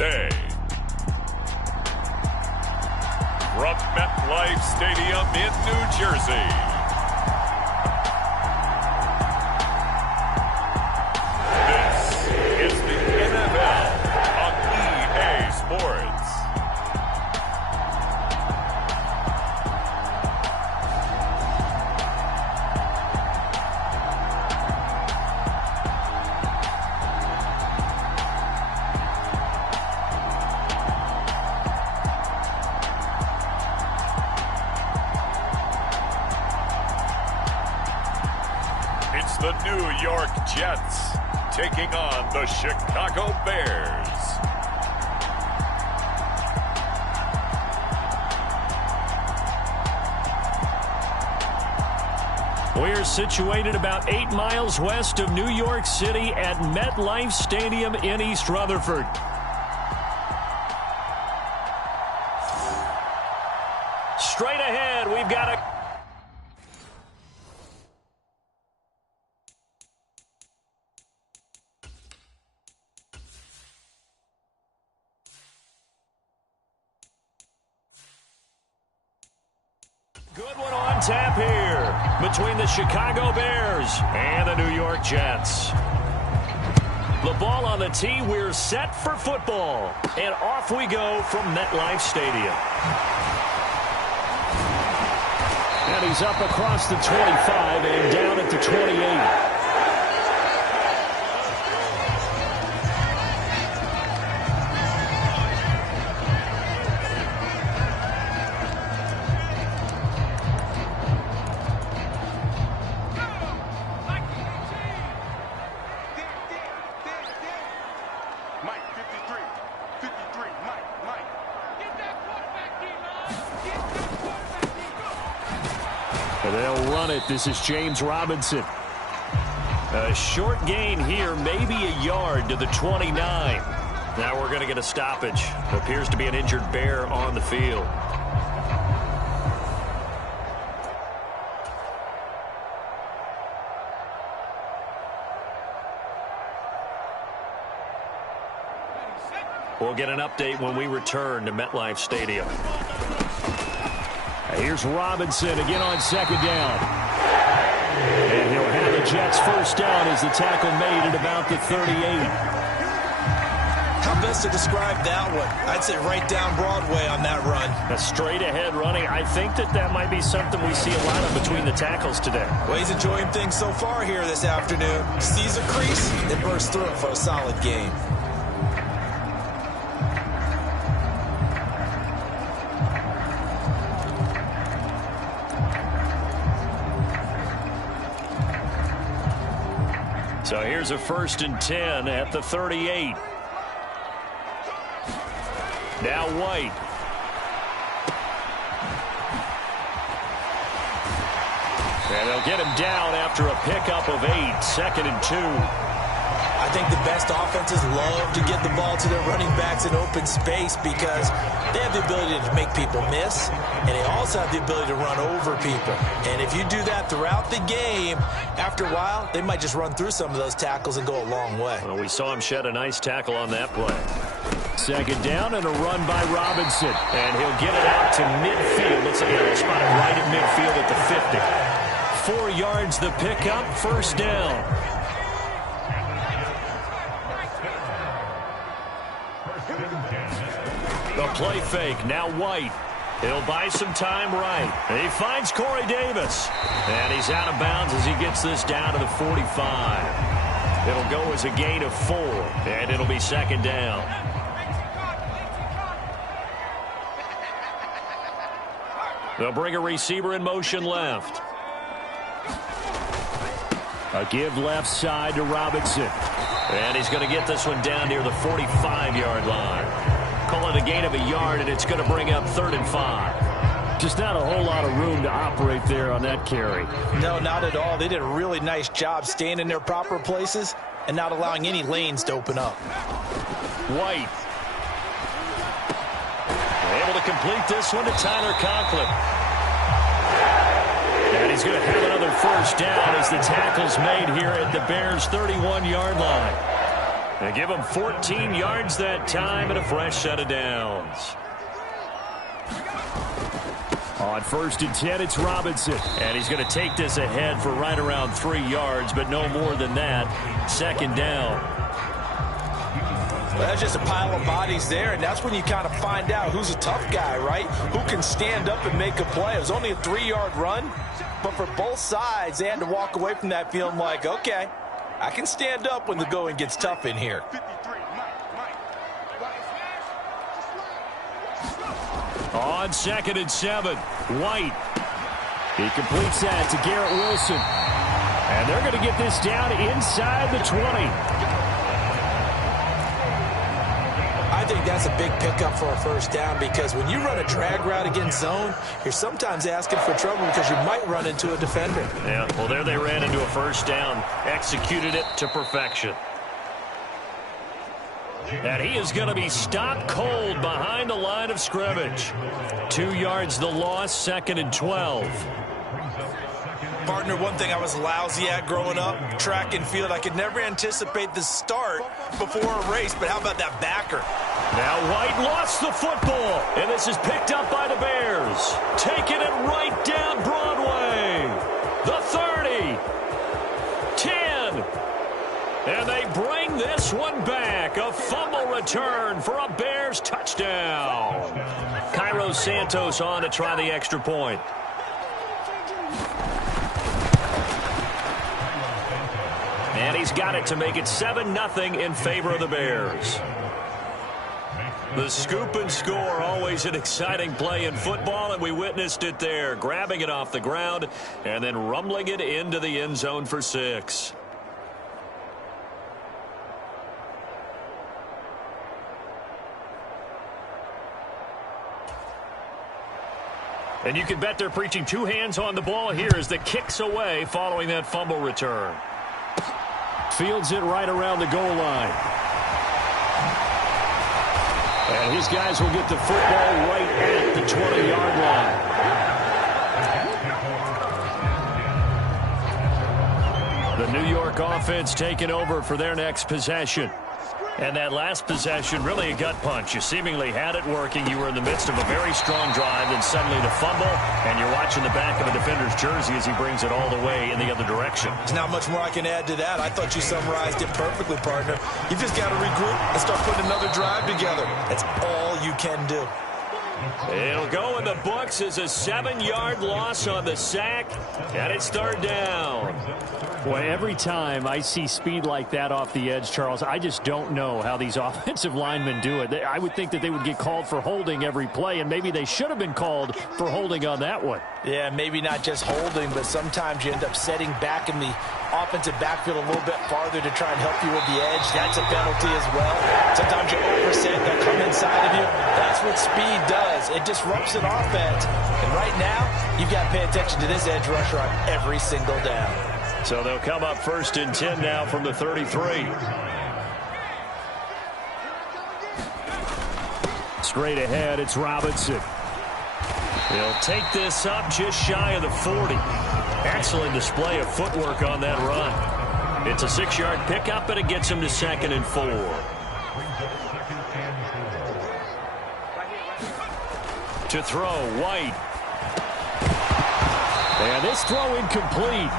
Tuesday. From MetLife Stadium in New Jersey. This is the NFL on EA Sports. It's the New York Jets taking on the Chicago Bears. We're situated about 8 miles west of New York City at MetLife Stadium in East Rutherford. Straight ahead, we've got a good one on tap here between the Chicago Bears and the New York Jets. The ball on the tee, we're set for football. And off we go from MetLife Stadium. And he's up across the 25 and down at the 28. And they'll run it. This is James Robinson. A short gain here, maybe a yard to the 29. Now we're going to get a stoppage. Appears to be an injured Bear on the field. We'll get an update when we return to MetLife Stadium. Here's Robinson again on second down. And he'll have the Jets first down as the tackle made at about the 38. How best to describe that one? I'd say right down Broadway on that run. A straight ahead running. I think that might be something we see a lot of between the tackles today. Well, he's enjoying things so far here this afternoon. Sees a crease and bursts through it for a solid game. So here's a 1st and 10 at the 38. Now White. And they'll get him down after a pickup of 8, 2nd and 2. I think the best offenses love to get the ball to their running backs in open space because they have the ability to make people miss, and they also have the ability to run over people. And if you do that throughout the game, after a while, they might just run through some of those tackles and go a long way. Well, we saw him shed a nice tackle on that play. 2nd down and a run by Robinson. And he'll get it out to midfield. Looks like he'll spot it right at midfield at the 50. 4 yards the pickup, 1st down. The play fake, now White. He'll buy some time right. He finds Corey Davis. And he's out of bounds as he gets this down to the 45. It'll go as a gain of 4, and it'll be 2nd down. They'll bring a receiver in motion left. A give left side to Robinson. And he's going to get this one down near the 45-yard line. Call it a gain of a yard, and it's going to bring up 3rd and 5. Just not a whole lot of room to operate there on that carry. No, not at all. They did a really nice job staying in their proper places and not allowing any lanes to open up. White. Able to complete this one to Tyler Conklin. And he's going to have another 1st down as the tackle's made here at the Bears' 31-yard line. They give him 14 yards that time and a fresh set of downs. On 1st and 10, it's Robinson. And he's going to take this ahead for right around 3 yards, but no more than that. 2nd down. Well, that's just a pile of bodies there, and that's when you kind of find out who's a tough guy, right? Who can stand up and make a play. It was only a 3-yard run, but for both sides, they had to walk away from that feeling like, okay, I can stand up when the going gets tough in here. On 2nd and 7, White. He completes that to Garrett Wilson. And they're going to get this down inside the 20. I think that's a big pickup for a 1st down, because when you run a drag route against zone, you're sometimes asking for trouble because you might run into a defender. Yeah, well, there they ran into a 1st down, executed it to perfection. And he is going to be stopped cold behind the line of scrimmage. 2 yards the loss, 2nd and 12. Partner, one thing I was lousy at growing up, track and field, I could never anticipate the start before a race, but how about that backer? Now White lost the football, and this is picked up by the Bears. Taking it right down Broadway. The 30. 10. And they bring this one back. A fumble return for a Bears touchdown. Cairo Santos on to try the extra point. And he's got it to make it 7-0 in favor of the Bears. The scoop and score, always an exciting play in football, and we witnessed it there. Grabbing it off the ground and then rumbling it into the end zone for 6. And you can bet they're preaching 2 hands on the ball here as the kick's away following that fumble return. Fields it right around the goal line. And his guys will get the football right at the 20-yard line. The New York offense taking over for their next possession. And that last possession, really a gut punch. You seemingly had it working. You were in the midst of a very strong drive, then suddenly the fumble, and you're watching the back of a defender's jersey as he brings it all the way in the other direction. There's not much more I can add to that. I thought you summarized it perfectly, partner. You just got to regroup and start putting another drive together. That's all you can do. It'll go in the books as a 7-yard loss on the sack, and it's 3rd down. Boy, every time I see speed like that off the edge, Charles, I just don't know how these offensive linemen do it. I would think that they would get called for holding every play, and maybe they should have been called for holding on that one. Yeah, maybe not just holding, but sometimes you end up setting back in the offensive backfield a little bit farther to try and help you with the edge. That's a penalty as well. Sometimes you overset, they'll come inside of you. That's what speed does. It disrupts an offense. And right now, you've got to pay attention to this edge rusher on every single down. So they'll come up 1st and 10 now from the 33. Straight ahead, it's Robinson. He'll take this up just shy of the 40. Excellent display of footwork on that run. It's a 6-yard pickup, and it gets him to 2nd and 4. To throw, White. And this throw incomplete.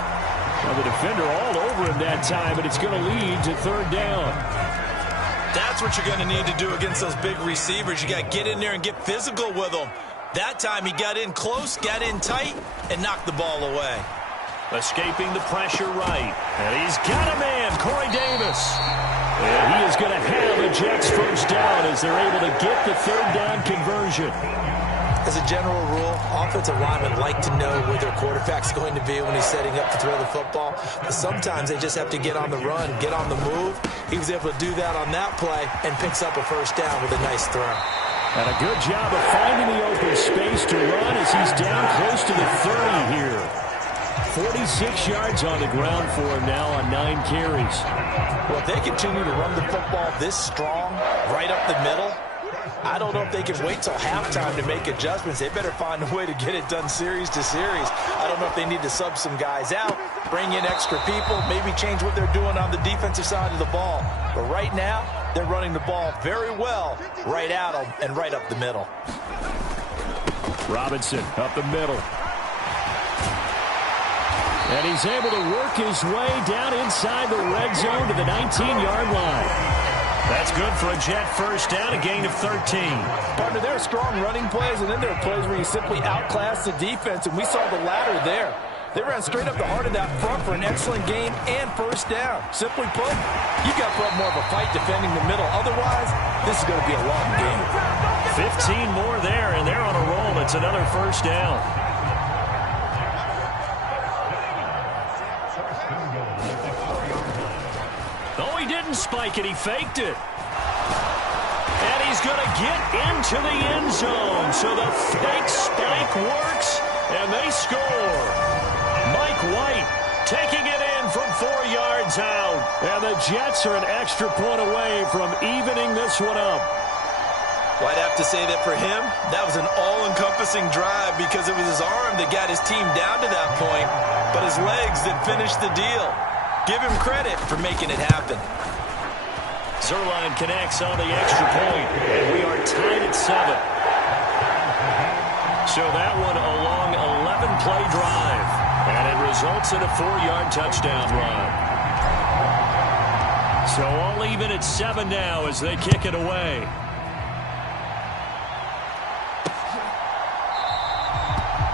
Well, the defender all over him that time, but it's going to lead to 3rd down. That's what you're going to need to do against those big receivers. You got to get in there and get physical with them. That time he got in close, got in tight, and knocked the ball away. Escaping the pressure right. And he's got a man, Corey Davis. And he is going to have a Jets 1st down as they're able to get the 3rd down conversion. As a general rule, offensive linemen like to know where their quarterback's going to be when he's setting up to throw the football. But sometimes they just have to get on the run, get on the move. He was able to do that on that play and picks up a 1st down with a nice throw. And a good job of finding the open space to run as he's down close to the 30 here. 46 yards on the ground for him now on 9 carries. Well, if they continue to run the football this strong, right up the middle, I don't know if they can wait till halftime to make adjustments. They better find a way to get it done series to series. I don't know if they need to sub some guys out, bring in extra people, maybe change what they're doing on the defensive side of the ball. But right now, they're running the ball very well right at them and right up the middle. Robinson up the middle. And he's able to work his way down inside the red zone to the 19-yard line. That's good for a Jet first down, a gain of 13. Partner, there are strong running plays, and then there are plays where you simply outclass the defense, and we saw the latter there. They ran straight up the heart of that front for an excellent gain and first down. Simply put, you got to put up more of a fight defending the middle. Otherwise, this is going to be a long game. 15 more there, and they're on a roll. It's another first down. Oh, he didn't spike it. He faked it. And he's going to get into the end zone. So the fake spike works, and they score. Mike White taking it in from 4 yards out. And the Jets are an extra point away from evening this one up. Well, I'd have to say that for him, that was an all-encompassing drive because it was his arm that got his team down to that point, but his legs that finished the deal. Give him credit for making it happen. Zerline connects on the extra point, and we are tied at 7. So that one a long 11-play drive, and it results in a 4-yard touchdown run. So all even at 7 now as they kick it away.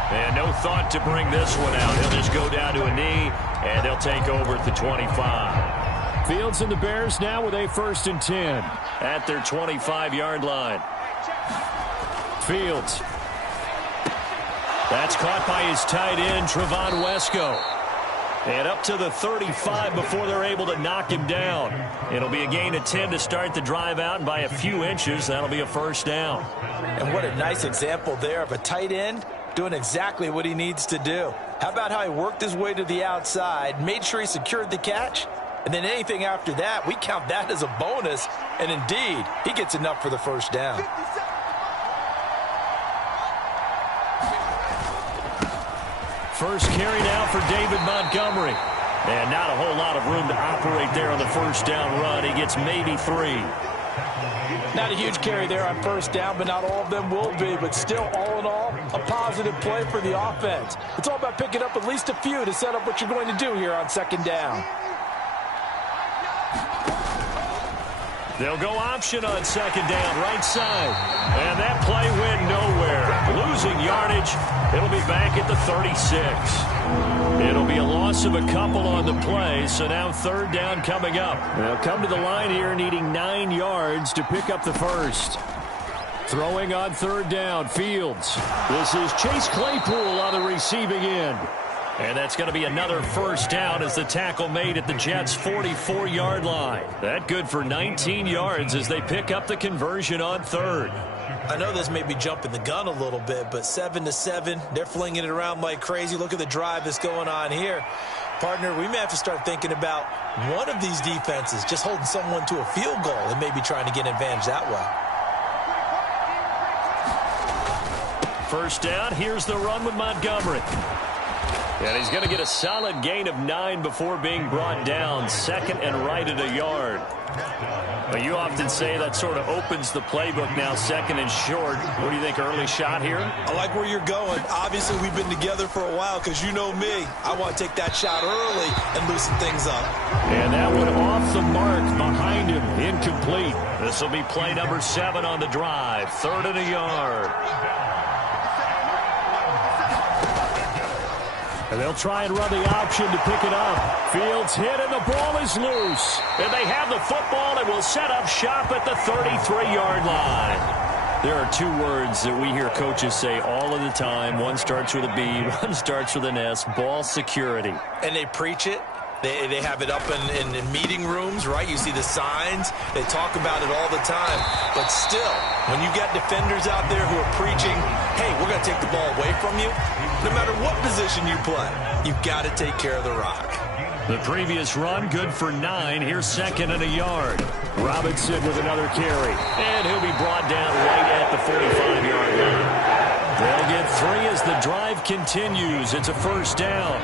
And no thought to bring this one out. He'll just go down to a knee, and they'll take over at the 25. Fields and the Bears now with a 1st and 10. At their 25-yard line. Fields. That's caught by his tight end, Trevon Wesco. And up to the 35 before they're able to knock him down. It'll be a gain of 10 to start the drive out, and by a few inches, that'll be a first down. And what a nice example there of a tight end doing exactly what he needs to do. How about how he worked his way to the outside, made sure he secured the catch, and then anything after that, we count that as a bonus, and indeed, he gets enough for the first down. First carry now for David Montgomery. And not a whole lot of room to operate there on the first down run. He gets maybe 3. Not a huge carry there on first down, but not all of them will be. But still, all in all, a positive play for the offense. It's all about picking up at least a few to set up what you're going to do here on second down. They'll go option on second down, right side. And that play went nowhere. Losing yardage. It'll be back at the 36. It'll be a loss of a couple on the play, so now third down coming up. They'll come to the line here needing 9 yards to pick up the first. Throwing on third down, Fields. This is Chase Claypool on the receiving end. And that's going to be another first down as the tackle made at the Jets' 44-yard line. That good for 19 yards as they pick up the conversion on third. I know this may be jumping the gun a little bit, but 7-7, they're flinging it around like crazy. Look at the drive that's going on here. Partner, we may have to start thinking about one of these defenses just holding someone to a field goal and maybe trying to get an advantage that way. First down, here's the run with Montgomery. And he's going to get a solid gain of 9 before being brought down. Second and right at a yard. But you often say that sort of opens the playbook now, second and short. What do you think, early shot here? I like where you're going. Obviously, we've been together for a while because you know me. I want to take that shot early and loosen things up. And that one off the mark behind him, incomplete. This will be play number 7 on the drive. 3rd and a yard. And they'll try and run the option to pick it up. Fields hit and the ball is loose. And they have the football and will set up shop at the 33-yard line. There are 2 words that we hear coaches say all of the time. One starts with a B, one starts with an S. Ball security. And they preach it. They have it up in meeting rooms, right? You see the signs. They talk about it all the time. But still, when you got defenders out there who are preaching, hey, we're going to take the ball away from you, no matter what position you play, you've got to take care of the rock. The previous run, good for 9. Here's second and a yard. Robinson with another carry. And he'll be brought down right at the 45-yard line. They'll get 3 as the drive continues. It's a first down.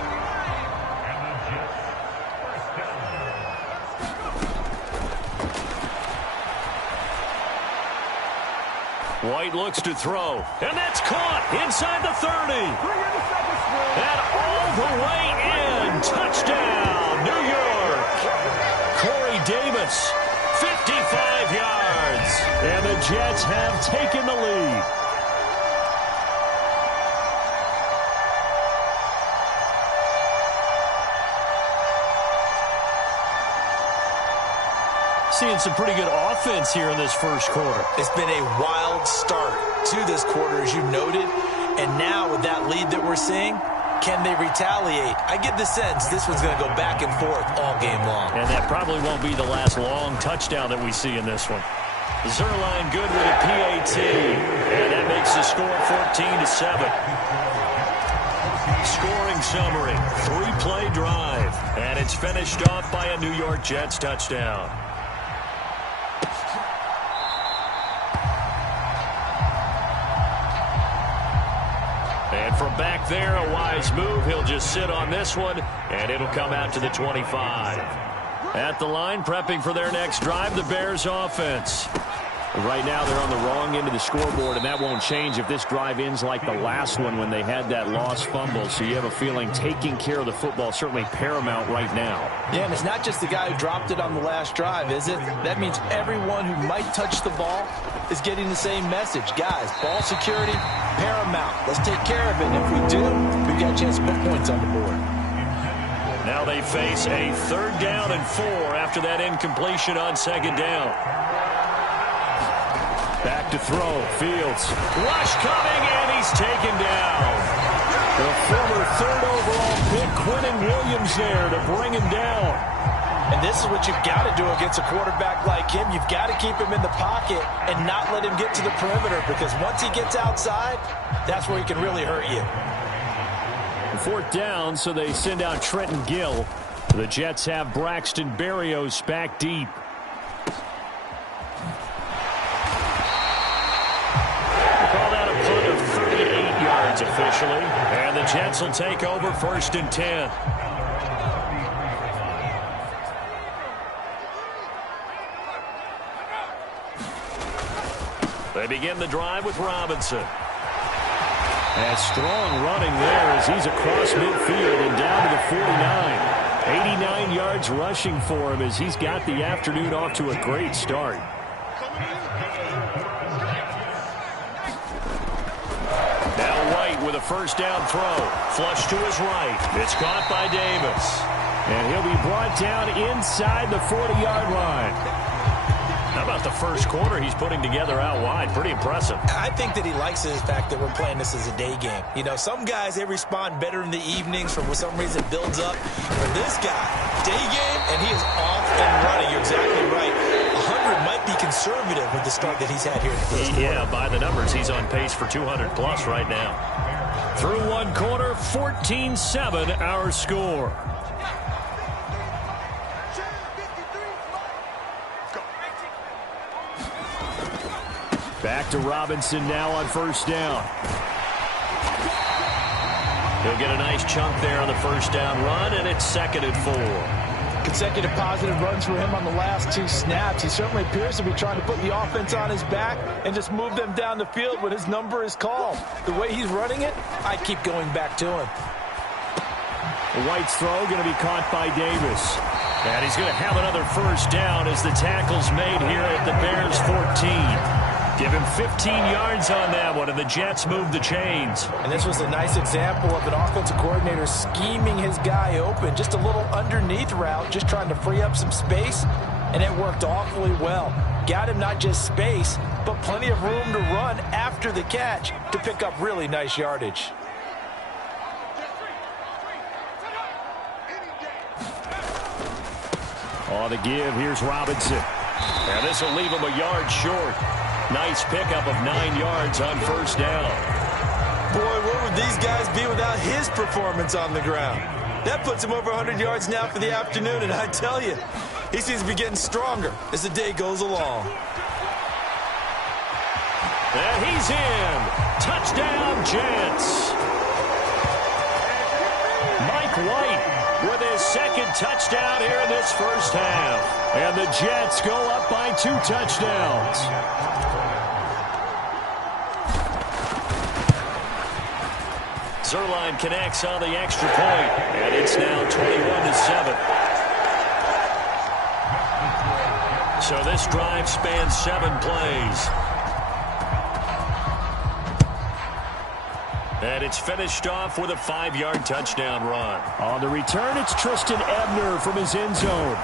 White looks to throw. And that's caught inside the 30. And all the way in. Touchdown, New York. Corey Davis, 55 yards. And the Jets have taken the lead. Seeing some pretty good offense here in this first quarter. It's been a wild start to this quarter, as you noted. And now with that lead that we're seeing, can they retaliate? I get the sense this one's going to go back and forth all game long. And that probably won't be the last long touchdown that we see in this one. Zerline good with a PAT. And that makes the score 14-7. Scoring summary, 3-play drive. And it's finished off by a New York Jets touchdown. And from back there, a wise move. He'll just sit on this one, and it'll come out to the 25. At the line, prepping for their next drive, the Bears offense. Right now, they're on the wrong end of the scoreboard, and that won't change if this drive ends like the last one when they had that lost fumble. So you have a feeling taking care of the football is certainly paramount right now. Yeah, and it's not just the guy who dropped it on the last drive, is it? That means everyone who might touch the ball is getting the same message. Guys, ball security, paramount. Let's take care of it. And if we do, we've got a chance to put points on the board. Now they face a 3rd down and 4 after that incompletion on 2nd down. Back to throw. Fields. Rush coming, and he's taken down. The former 3rd overall pick, Quinnen Williams there to bring him down. And this is what you've got to do against a quarterback like him. You've got to keep him in the pocket and not let him get to the perimeter, because once he gets outside, that's where he can really hurt you. 4th down, so they send out Trenton Gill. The Jets have Braxton Berrios back deep. Officially, and the Jets will take over 1st and 10. They begin the drive with Robinson. And strong running there as he's across midfield and down to the 49. 89 yards rushing for him as he's got the afternoon off to a great start. With a 1st down throw. Flush to his right. It's caught by Davis. And he'll be brought down inside the 40-yard line. How about the first quarter he's putting together out wide? Pretty impressive. I think that he likes the fact that we're playing this as a day game. You know, some guys, they respond better in the evenings for some reason it builds up. For this guy, day game, and he is off and running. You're exactly right. 100 might be conservative with the start that he's had here in the first quarter. Yeah, by the numbers, he's on pace for 200-plus right now. Through one quarter, 14-7 our score. Back to Robinson now on 1st down. He'll get a nice chunk there on the 1st down run, and it's 2nd and 4. Consecutive positive runs for him on the last 2 snaps. He certainly appears to be trying to put the offense on his back and just move them down the field when his number is called. The way he's running it, I'd keep going back to him. White's throw going to be caught by Davis. And he's going to have another 1st down as the tackle's made here at the Bears 14. Give him 15 yards on that one, and the Jets move the chains. And this was a nice example of an offensive coordinator scheming his guy open. Just a little underneath route, just trying to free up some space, and it worked awfully well. Got him not just space, but plenty of room to run after the catch to pick up really nice yardage. On the give, here's Robinson. And this will leave him a yard short. Nice pickup of 9 yards on 1st down. Boy, where would these guys be without his performance on the ground? That puts him over 100 yards now for the afternoon, and I tell you, he seems to be getting stronger as the day goes along. And he's in. Touchdown, Jets. Mike White with his second touchdown here in this first half. And the Jets go up by 2 touchdowns. Zerline connects on the extra point, and it's now 21-7. So this drive spans 7 plays. And it's finished off with a 5-yard touchdown run. On the return, it's Tristan Ebner from his end zone.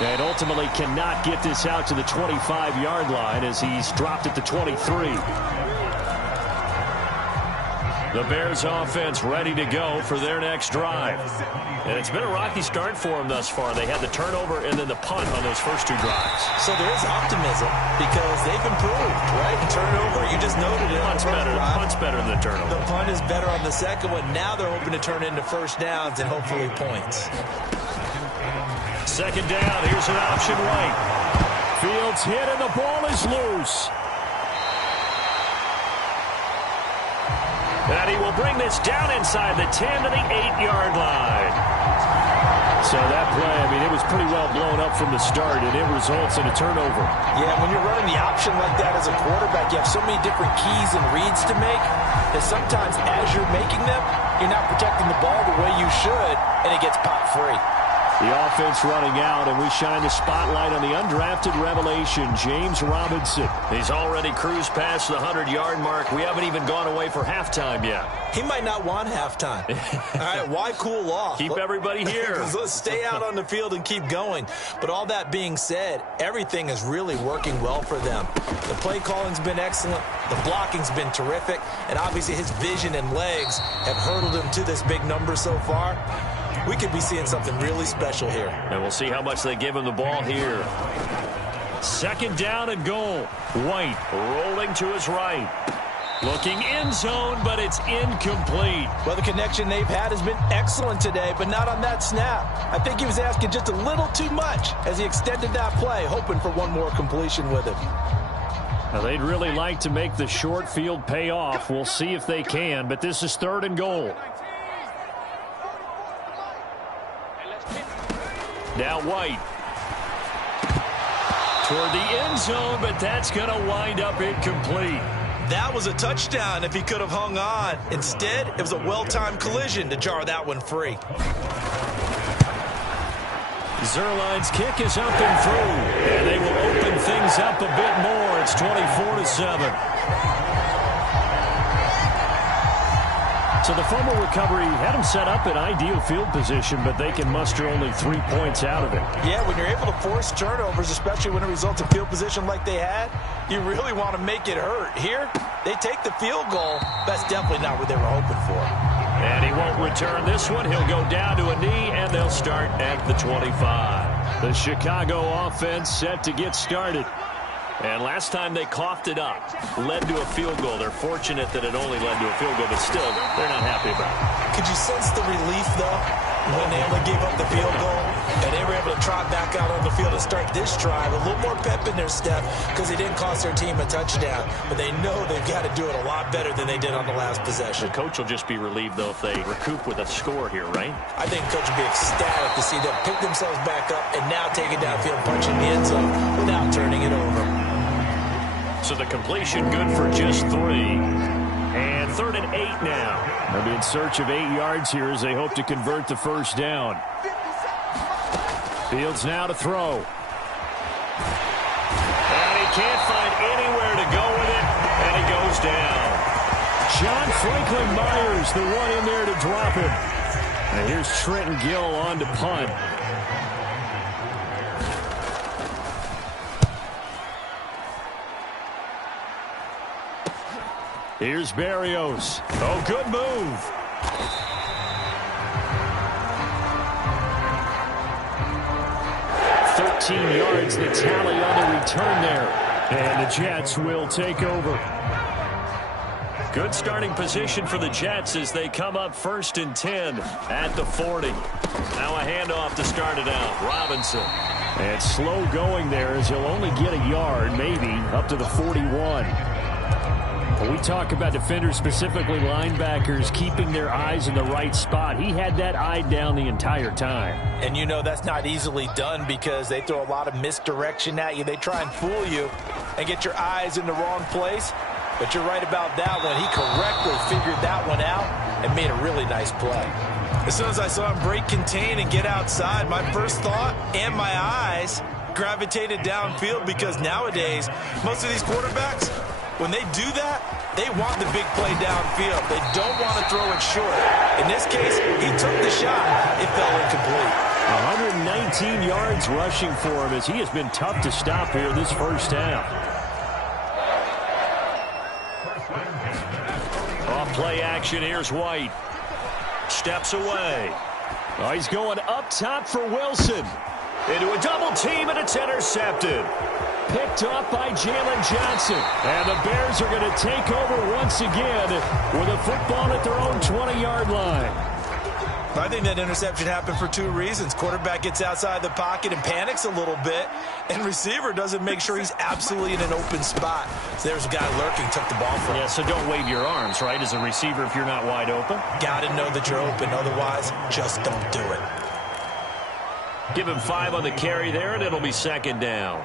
And ultimately cannot get this out to the 25-yard line as he's dropped at the 23. The Bears offense ready to go for their next drive. And it's been a rocky start for them thus far. They had the turnover and then the punt on those first 2 drives. So there is optimism because they've improved, right? Turnover, you just noted it. Punt's better than the turnover. The punt is better on the second one. Now they're hoping to turn into first downs and hopefully points. Second down, here's an option right. Fields hit and the ball is loose. And he will bring this down inside the 10 to the 8-yard line. So that play, I mean, it was pretty well blown up from the start, and it results in a turnover. Yeah, when you're running the option like that as a quarterback, you have so many different keys and reads to make that sometimes as you're making them, you're not protecting the ball the way you should, and it gets popped free. The offense running out, and we shine the spotlight on the undrafted revelation, James Robinson. He's already cruised past the 100-yard mark. We haven't even gone away for halftime yet. He might not want halftime. All right, why cool off? Keep everybody here. Let's stay out on the field and keep going. But all that being said, everything is really working well for them. The play calling's been excellent. The blocking's been terrific. And obviously his vision and legs have hurdled him to this big number so far. We could be seeing something really special here. And we'll see how much they give him the ball here. Second down and goal. White rolling to his right. Looking end zone, but it's incomplete. Well, the connection they've had has been excellent today, but not on that snap. I think he was asking just a little too much as he extended that play, hoping for one more completion with it. Now, they'd really like to make the short field pay off. We'll see if they can, but this is 3rd and goal. Now White. Toward the end zone, but that's going to wind up incomplete. That was a touchdown if he could have hung on. Instead, it was a well-timed collision to jar that one free. Zerline's kick is up and through, and they will open things up a bit more. It's 24-7. So the fumble recovery had them set up in ideal field position, but they can muster only 3 points out of it. Yeah, when you're able to force turnovers, especially when it results in field position like they had, you really want to make it hurt. Here, they take the field goal. That's definitely not what they were hoping for. And he won't return this one. He'll go down to a knee, and they'll start at the 25. The Chicago offense set to get started. And last time they coughed it up, led to a field goal. They're fortunate that it only led to a field goal, but still, they're not happy about it. Could you sense the relief, though, when they only gave up the field goal and they were able to trot back out on the field and start this drive? A little more pep in their step because they didn't cost their team a touchdown, but they know they've got to do it a lot better than they did on the last possession. The coach will just be relieved, though, if they recoup with a score here, right? I think the coach will be ecstatic to see them pick themselves back up and now take it downfield, punching the end zone without turning it over. So the completion good for just 3. And 3rd and 8 now. They'll be in search of 8 yards here as they hope to convert the first down. Fields now to throw. And he can't find anywhere to go with it, and he goes down. John Franklin Myers, the one in there to drop him. And here's Trenton Gill on to punt. Here's Berrios. Oh, good move. Yards, the tally on the return there. And the Jets will take over. Good starting position for the Jets as they come up 1st and 10 at the 40. Now a handoff to start it out. Robinson. And slow going there as he'll only get a yard, maybe, up to the 41. When we talk about defenders, specifically linebackers, keeping their eyes in the right spot, he had that eye down the entire time. And you know that's not easily done because they throw a lot of misdirection at you. They try and fool you and get your eyes in the wrong place. But you're right about that one. He correctly figured that one out and made a really nice play. As soon as I saw him break contain and get outside, my first thought and my eyes gravitated downfield because nowadays, most of these quarterbacks, when they do that, they want the big play downfield. They don't want to throw it short. In this case, he took the shot. It fell incomplete. 119 yards rushing for him as he has been tough to stop here this first half. Off play action, here's White. Steps away. Oh, he's going up top for Wilson. Into a double team, and it's intercepted. Picked up by Jalen Johnson. And the Bears are going to take over once again with a football at their own 20-yard line. I think that interception happened for two reasons. Quarterback gets outside the pocket and panics a little bit, and receiver doesn't make sure he's absolutely in an open spot. So there's a guy lurking, took the ball from him. Yeah, so don't wave your arms, right, as a receiver if you're not wide open. Got to know that you're open. Otherwise, just don't do it. Give him 5 on the carry there, and it'll be 2nd down.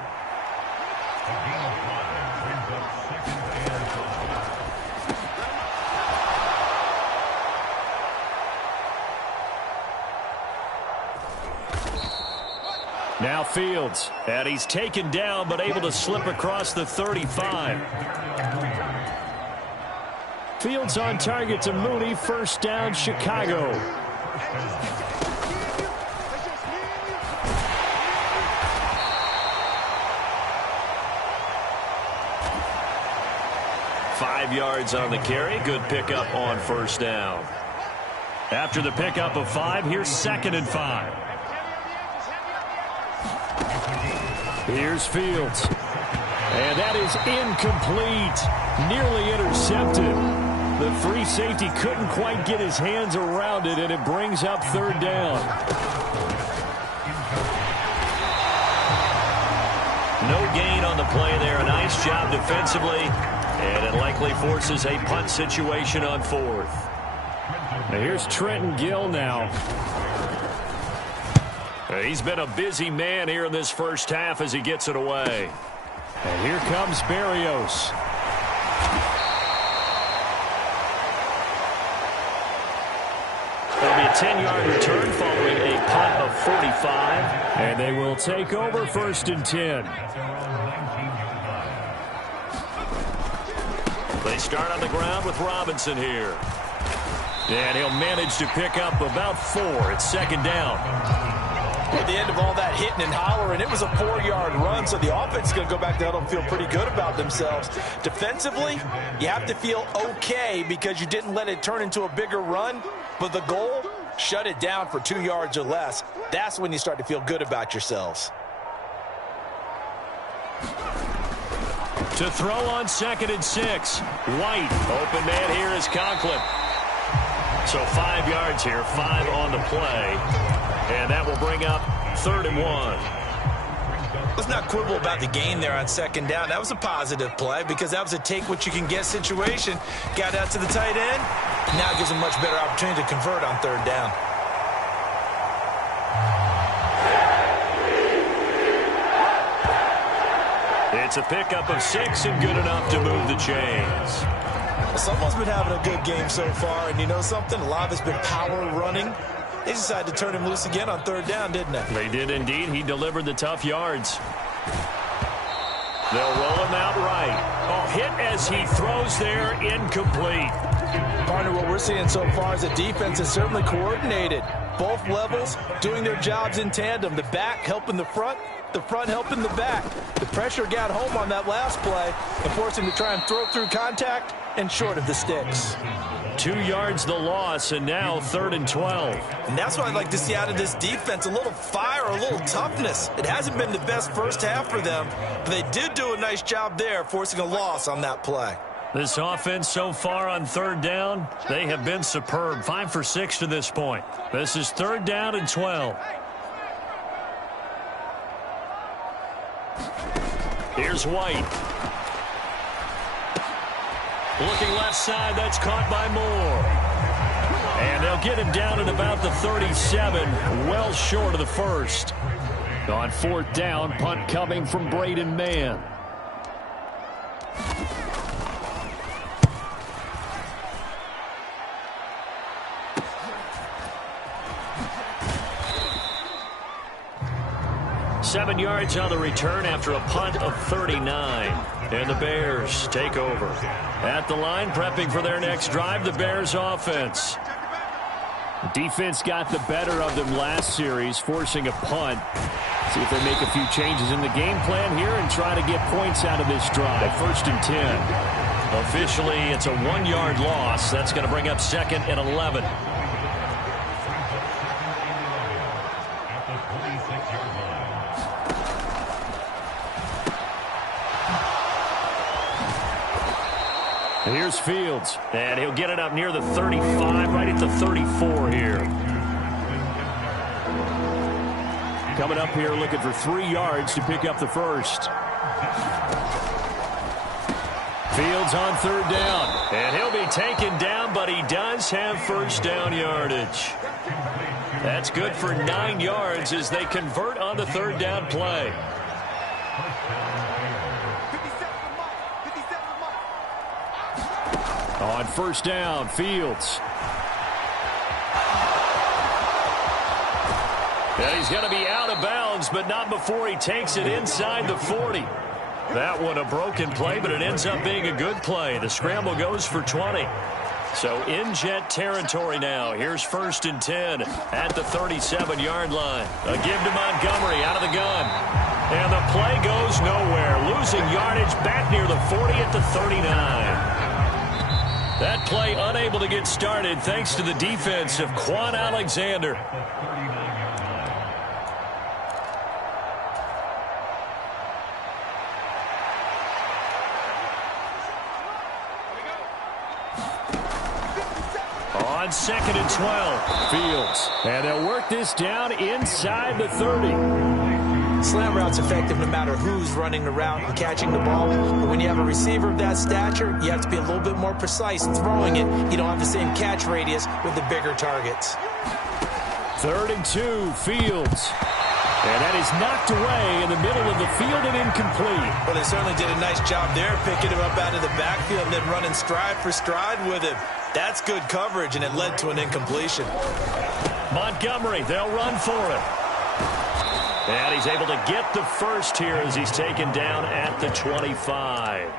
Now Fields. And he's taken down, but able to slip across the 35. Fields on target to Mooney. 1st down, Chicago. Five yards on the carry. Good pickup on 1st down. After the pickup of 5, here's 2nd and 5. Here's Fields. And that is incomplete. Nearly intercepted. The free safety couldn't quite get his hands around it, and it brings up 3rd down. No gain on the play there. A nice job defensively. And it likely forces a punt situation on 4th. Now here's Trenton Gill now. He's been a busy man here in this first half as he gets it away. And here comes Berrios. It'll be a 10-yard return following a punt of 45. And they will take over 1st and 10. They start on the ground with Robinson here. And he'll manage to pick up about 4. It's 2nd down. At the end of all that hitting and hollering, it was a 4-yard run, so the offense is going to go back to huddle and feel pretty good about themselves. Defensively, you have to feel okay because you didn't let it turn into a bigger run, but the goal, shut it down for 2 yards or less. That's when you start to feel good about yourselves. To throw on 2nd and 6. White, open man here is Conklin. So 5 yards here, 5 on the play. And that will bring up 3rd and 1. Let's not quibble about the gain there on 2nd down. That was a positive play because that was a take-what-you-can-get situation. Got out to the tight end. Now it gives him a much better opportunity to convert on 3rd down. It's a pickup of 6 and good enough to move the chains. Someone's been having a good game so far, and you know something? A lot of it's been power running. They decided to turn him loose again on 3rd down, didn't they? They did indeed. He delivered the tough yards. They'll roll him out right. Oh, hit as he throws there, incomplete. Partner, what we're seeing so far is the defense is certainly coordinated. Both levels doing their jobs in tandem. The back helping the front helping the back. The pressure got home on that last play and forced him to try and throw through contact and short of the sticks. 2 yards the loss, and now 3rd and 12. And that's what I'd like to see out of this defense, a little fire, a little toughness. It hasn't been the best first half for them, but they did do a nice job there, forcing a loss on that play. This offense so far on third down, they have been superb. 5 for 6 to this point. This is 3rd down and 12. Here's White. Looking left side, that's caught by Moore. And they'll get him down at about the 37, well short of the first. On 4th down, punt coming from Braden Mann. Seven yards on the return after a punt of 39. And the Bears take over. At the line, prepping for their next drive, the Bears offense. Defense got the better of them last series, forcing a punt. See if they make a few changes in the game plan here and try to get points out of this drive. 1st and 10. Officially, it's a 1-yard loss. That's going to bring up 2nd and 11. Here's Fields. And he'll get it up near the 35, right at the 34 here. Coming up here looking for 3 yards to pick up the first. Fields on 3rd down. And he'll be taken down, but he does have 1st down yardage. That's good for 9 yards as they convert on the 3rd down play. On 1st down, Fields. And he's going to be out of bounds, but not before he takes it inside the 40. That one a broken play, but it ends up being a good play. The scramble goes for 20. So in Jet territory now. Here's 1st and 10 at the 37-yard line. A give to Montgomery out of the gun. And the play goes nowhere. Losing yardage back near the 40 at the 39. That play unable to get started thanks to the defense of Quan Alexander. On 2nd and 12. Fields. And they'll work this down inside the 30. Slam route's effective no matter who's running the route and catching the ball. But when you have a receiver of that stature, you have to be a little bit more precise throwing it. You don't have the same catch radius with the bigger targets. 3rd and 2, Fields. And that is knocked away in the middle of the field and incomplete. Well, they certainly did a nice job there, picking him up out of the backfield and then running stride for stride with him. That's good coverage, and it led to an incompletion. Montgomery, they'll run for it. And he's able to get the first here as he's taken down at the 25.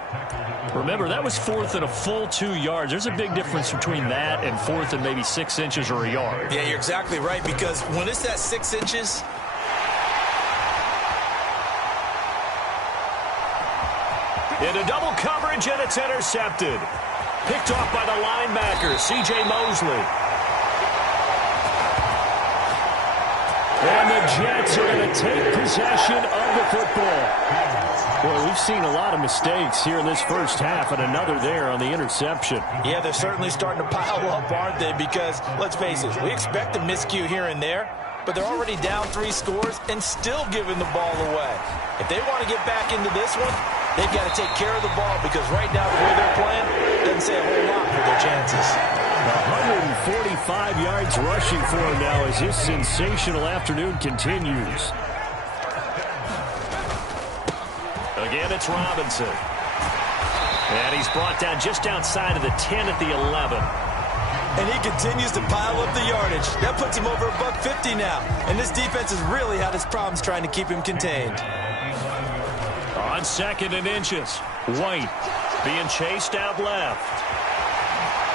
Remember, that was 4th and a full 2 yards. There's a big difference between that and 4th and maybe 6 inches or a yard. Yeah, you're exactly right, because when it's at 6 inches... Into double coverage, and it's intercepted. Picked off by the linebacker, C.J. Mosley. And the Jets are going to take possession of the football. Well, we've seen a lot of mistakes here in this first half, and another there on the interception. Yeah, they're certainly starting to pile up, aren't they? Because, let's face it, we expect a miscue here and there, but they're already down 3 scores and still giving the ball away. If they want to get back into this one, they've got to take care of the ball, because right now the way they're playing doesn't say a whole lot for their chances. 145 yards rushing for him now as this sensational afternoon continues. Again, it's Robinson. And he's brought down just outside of the 10 at the 11. And he continues to pile up the yardage. That puts him over $150 now. And this defense has really had its problems trying to keep him contained. On 2nd and inches, White being chased out left.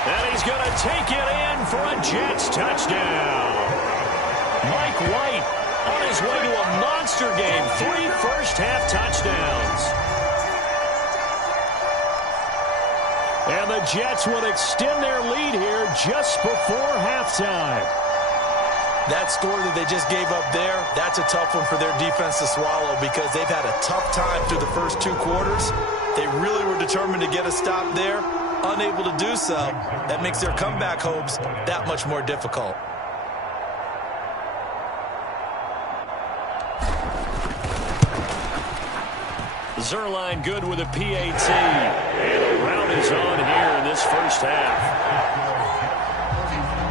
And he's going to take it in for a Jets touchdown. Mike White on his way to a monster game. 3 first-half touchdowns. And the Jets will extend their lead here just before halftime. That score that they just gave up there, that's a tough one for their defense to swallow because they've had a tough time through the first 2 quarters. They really were determined to get a stop there, unable to do so. That makes their comeback hopes that much more difficult. Zerline good with a PAT. And the round is on here in this first half.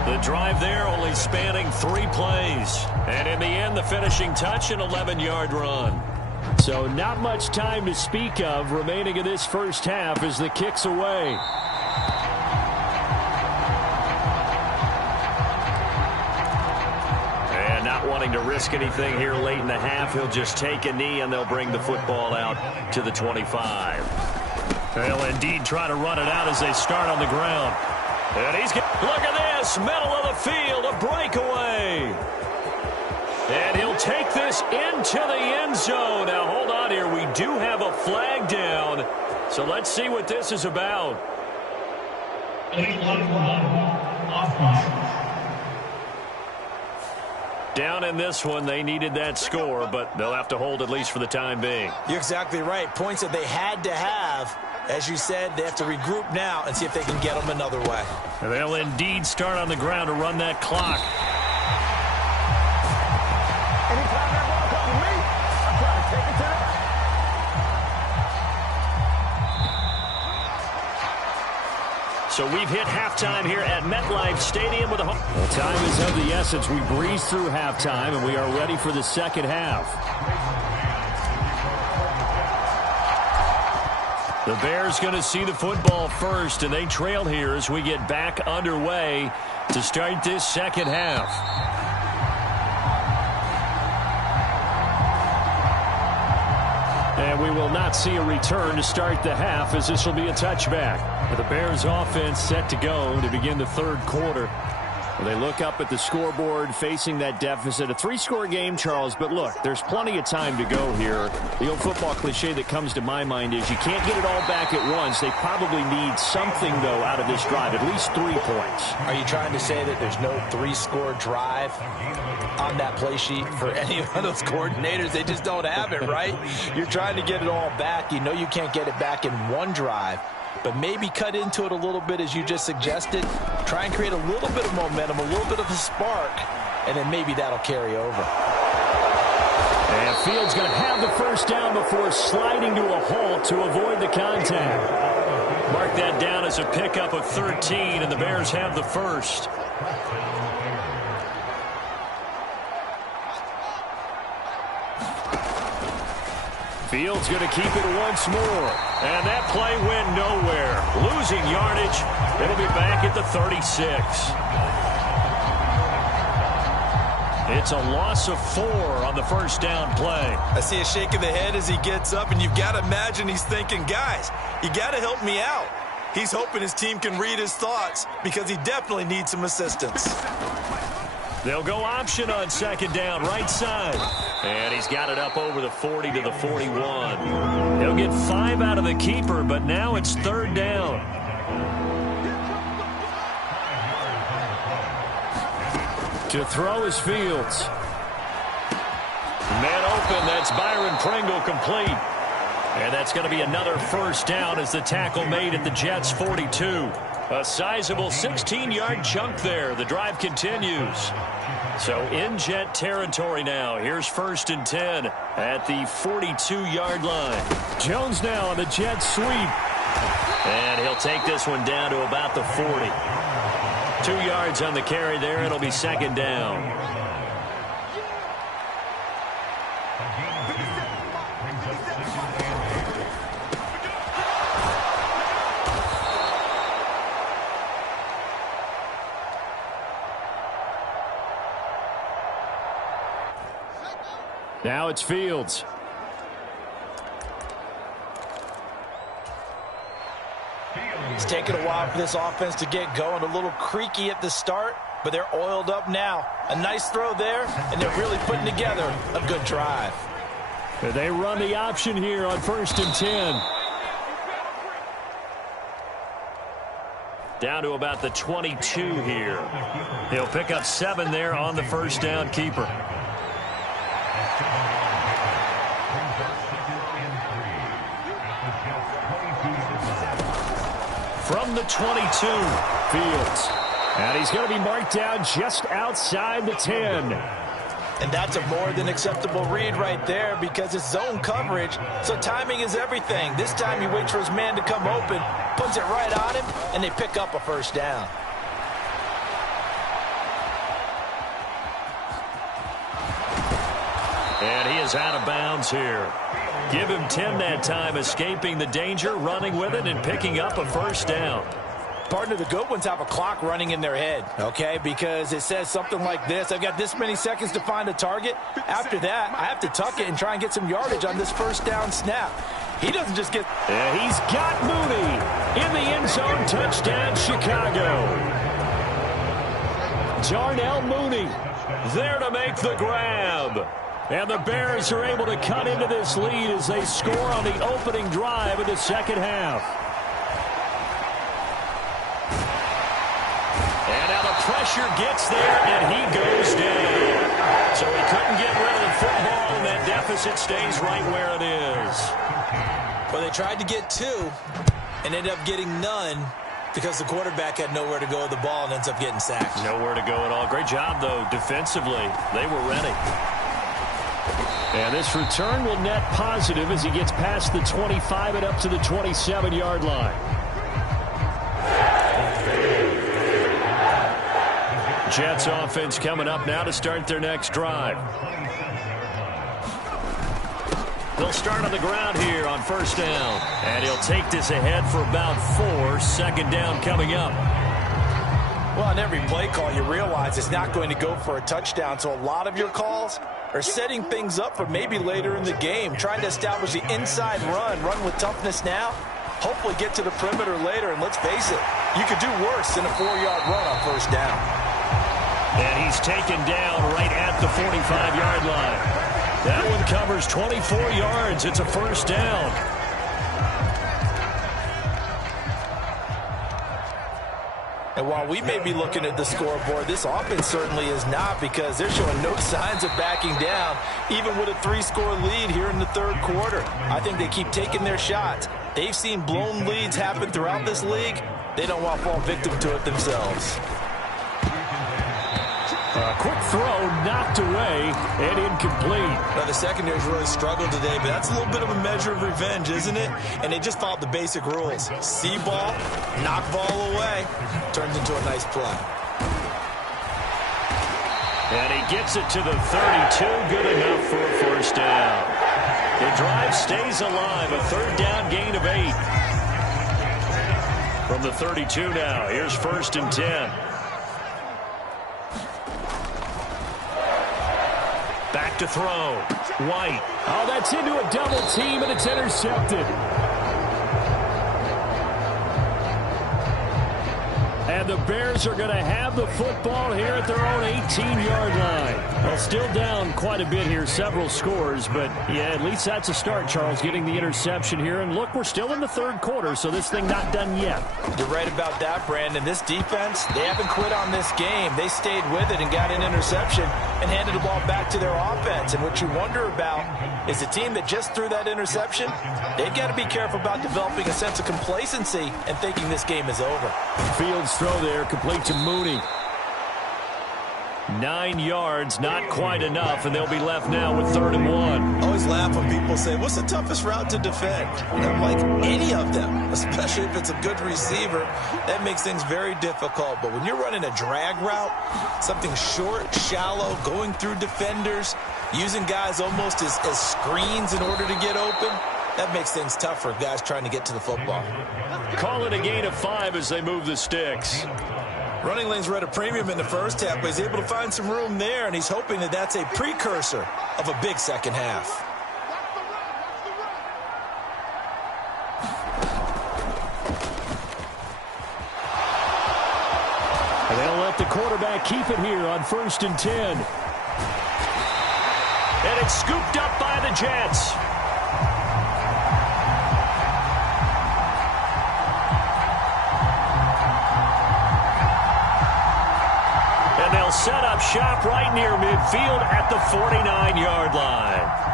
The drive there only spanning 3 plays. And in the end, the finishing touch, an 11-yard run. So not much time to speak of remaining in this first half as the kick's away. And not wanting to risk anything here late in the half, he'll just take a knee and they'll bring the football out to the 25. They'll indeed try to run it out as they start on the ground. And he's got, look at this, middle of the field, a breakaway. And he'll take this into the end zone. Now, hold on here. We do have a flag down. So let's see what this is about. Down in this one, they needed that score, but they'll have to hold at least for the time being. You're exactly right. Points that they had to have. As you said, they have to regroup now and see if they can get them another way. And they'll indeed start on the ground to run that clock. Anytime that ball comes to me, I try to take it to that. So we've hit halftime here at MetLife Stadium with a home. Well, time is of the essence. We breeze through halftime, and we are ready for the second half. The Bears going to see the football first, and they trail here as we get back underway to start this second half. And we will not see a return to start the half as this will be a touchback. The Bears offense set to go to begin the third quarter. They look up at the scoreboard facing that deficit. A 3-score game, Charles, but look, there's plenty of time to go here. The old football cliche that comes to my mind is you can't get it all back at once. They probably need something, though, out of this drive, at least 3 points. Are you trying to say that there's no 3-score drive on that play sheet for any of those coordinators? They just don't have it, right? You're trying to get it all back. You know you can't get it back in one drive. But maybe cut into it a little bit as you just suggested. Try and create a little bit of momentum, a little bit of a spark, and then maybe that'll carry over. And Fields going to have the first down before sliding to a halt to avoid the contact. Mark that down as a pickup of 13, and the Bears have the first. Fields going to keep it once more. And that play went nowhere. Losing yardage. It'll be back at the 36. It's a loss of 4 on the first down play. I see a shake of the head as he gets up, and you've got to imagine he's thinking, guys, you got to help me out. He's hoping his team can read his thoughts because he definitely needs some assistance. They'll go option on second down, right side. And he's got it up over the 40 to the 41. He'll get 5 out of the keeper, but now it's third down. To throw is Fields. Man open, that's Byron Pringle complete. And that's going to be another first down as the tackle made at the Jets' 42. A sizable 16-yard chunk there. The drive continues. So in Jet territory now. Here's 1st and 10 at the 42-yard line. Jones now on the Jet sweep. And he'll take this one down to about the 40. 2 yards on the carry there. It'll be second down. Now it's Fields. It's taken a while for this offense to get going. A little creaky at the start, but they're oiled up now. A nice throw there, and they're really putting together a good drive. They run the option here on 1st and 10. Down to about the 22 here. He'll pick up 7 there on the first down keeper. From the 22, Fields. And he's going to be marked down just outside the 10. And that's a more than acceptable read right there because it's zone coverage, so timing is everything. This time he waits for his man to come open, puts it right on him, and they pick up a first down. And he is out of bounds here. Give him 10 that time, escaping the danger, running with it, and picking up a first down. Partner, the good ones have a clock running in their head, okay, because it says something like this: I've got this many seconds to find a target. After that, I have to tuck it and try and get some yardage on this first down snap. He doesn't just get... And he's got Mooney in the end zone. Touchdown, Chicago. Darnell Mooney there to make the grab. And the Bears are able to cut into this lead as they score on the opening drive of the second half. And now the pressure gets there, and he goes down. So he couldn't get rid of the football, and that deficit stays right where it is. Well, they tried to get 2 and ended up getting none because the quarterback had nowhere to go with the ball and ends up getting sacked. Nowhere to go at all. Great job, though, defensively. They were ready. And this return will net positive as he gets past the 25 and up to the 27-yard line. Jets offense coming up now to start their next drive. They'll start on the ground here on first down. And he'll take this ahead for about 4. Second down coming up. Well, on every play call, you realize it's not going to go for a touchdown, so a lot of your calls are setting things up for maybe later in the game, trying to establish the inside run with toughness now, hopefully get to the perimeter later, and let's face it, you could do worse than a 4-yard run on first down. And he's taken down right at the 45-yard line. That one covers 24 yards. It's a first down. And while we may be looking at the scoreboard, this offense certainly is not, because they're showing no signs of backing down, even with a 3-score lead here in the third quarter. I think they keep taking their shots. They've seen blown leads happen throughout this league. They don't want to fall victim to it themselves. A quick throw knocked away and incomplete. Now, the secondary's really struggled today, but that's a little bit of a measure of revenge, isn't it? And they just followed the basic rules. See ball, knock ball away. Turns into a nice play. And he gets it to the 32. Good enough for a first down. The drive stays alive. A third down gain of 8. From the 32 now. Here's first and 10. Back to throw. White. Oh, that's into a double team, and it's intercepted. And the Bears are going to have the football here at their own 18-yard line. Well, still down quite a bit here, several scores, but yeah, at least that's a start, Charles, getting the interception here. And look, we're still in the third quarter, so this thing not done yet. You're right about that, Brandon. This defense, they haven't quit on this game. They stayed with it and got an interception and handed the ball back to their offense. And what you wonder about is the team that just threw that interception, they've got to be careful about developing a sense of complacency and thinking this game is over. Fields throw there, complete to Mooney. 9 yards, not quite enough, and they'll be left now with 3rd and 1. I always laugh when people say, what's the toughest route to defend? And I'm like, any of them, especially if it's a good receiver, that makes things very difficult. But when you're running a drag route, something short, shallow, going through defenders, using guys almost as screens in order to get open, that makes things tough for guys trying to get to the football. Call it a gain of 5 as they move the sticks. Running lanes were at a premium in the first half, but he's able to find some room there, and he's hoping that that's a precursor of a big second half. And they'll let the quarterback keep it here on 1st and 10. And it's scooped up by the Jets. And they'll set up shop right near midfield at the 49-yard line.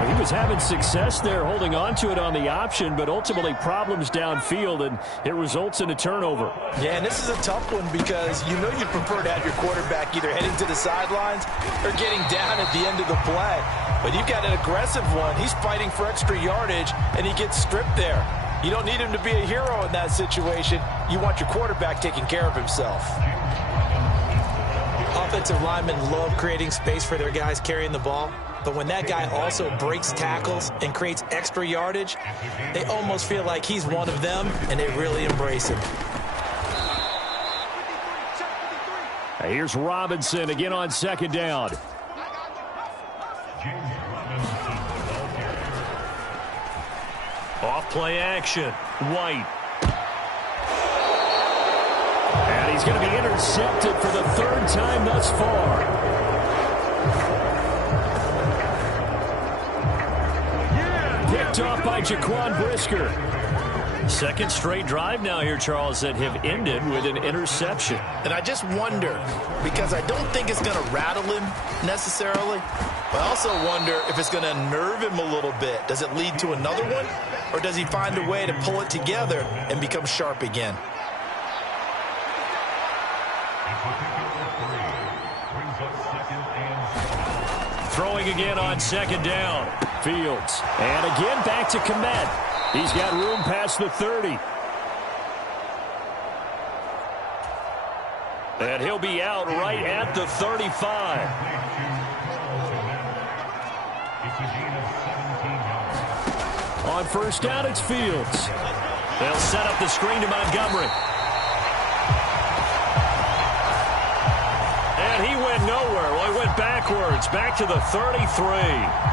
He was having success there holding on to it on the option, but ultimately problems downfield, and it results in a turnover. Yeah, and this is a tough one because you know you'd prefer to have your quarterback either heading to the sidelines or getting down at the end of the play. But you've got an aggressive one. He's fighting for extra yardage, and he gets stripped there. You don't need him to be a hero in that situation. You want your quarterback taking care of himself. Offensive linemen love creating space for their guys carrying the ball. But when that guy also breaks tackles and creates extra yardage, they almost feel like he's one of them, and they really embrace him. Here's Robinson again on second down. Off play action. White. And he's going to be intercepted for the third time thus far. Picked off by Jaquan Brisker. Second straight drive now here, Charles, that have ended with an interception. And I just wonder, because I don't think it's going to rattle him necessarily, but I also wonder if it's going to unnerve him a little bit. Does it lead to another one, or does he find a way to pull it together and become sharp again? Throwing again on second down. Fields. And again back to Komet. He's got room past the 30. And he'll be out right at the 35. On first down, it's Fields. They'll set up the screen to Montgomery. And he went nowhere. Well, he went backwards, back to the 33.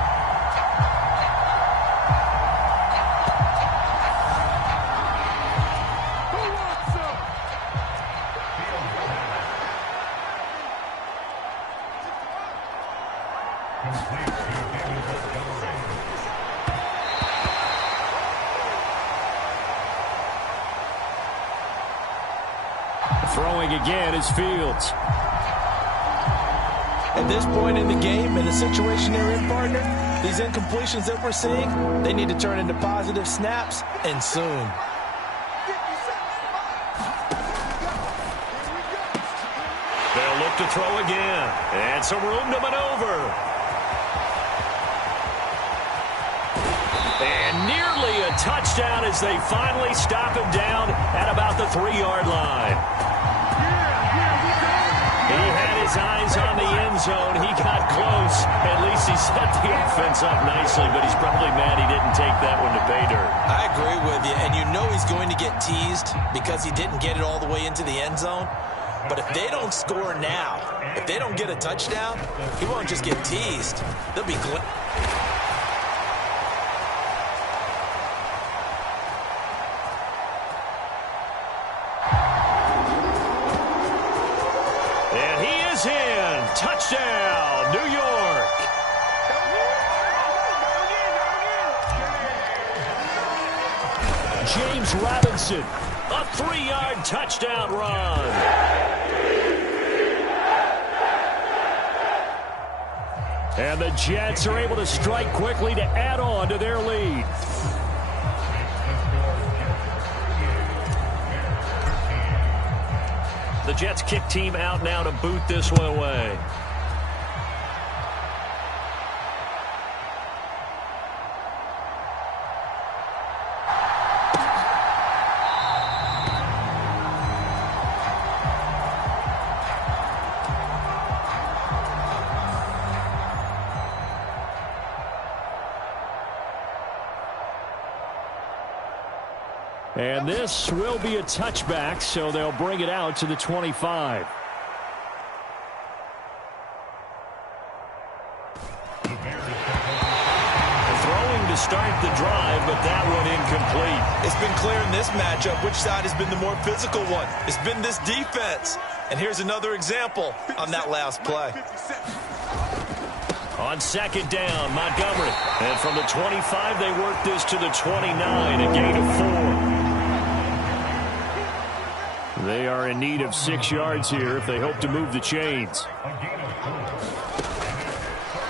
Throwing again is Fields. At this point in the game, in the situation they're in, partner, these incompletions that we're seeing, they need to turn into positive snaps, and soon. They'll look to throw again. And some room to maneuver. And nearly a touchdown as they finally stop him down at about the 3-yard line. He had his eyes on the end zone. He got close. At least he set the offense up nicely, but he's probably mad he didn't take that one to pay dirt. I agree with you, and you know he's going to get teased because he didn't get it all the way into the end zone. But if they don't score now, if they don't get a touchdown, he won't just get teased. They'll be Touchdown, New York. James Robinson. A 3-yard touchdown run. And the Jets are able to strike quickly to add on to their lead. The Jets kick team out now to boot this one away. And this will be a touchback, so they'll bring it out to the 25. Throwing to start the drive, but that one incomplete. It's been clear in this matchup which side has been the more physical one. It's been this defense. And here's another example on that last play. On second down, Montgomery. And from the 25, they work this to the 29, a gain of 4. They are in need of 6 yards here if they hope to move the chains.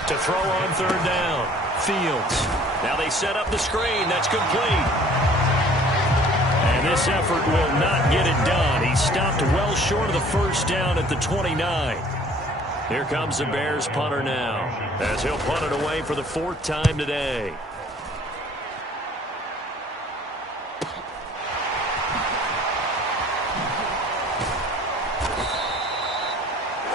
To throw on third down. Fields. Now they set up the screen. That's complete. And this effort will not get it done. He stopped well short of the first down at the 29. Here comes the Bears punter now, as he'll punt it away for the 4th time today.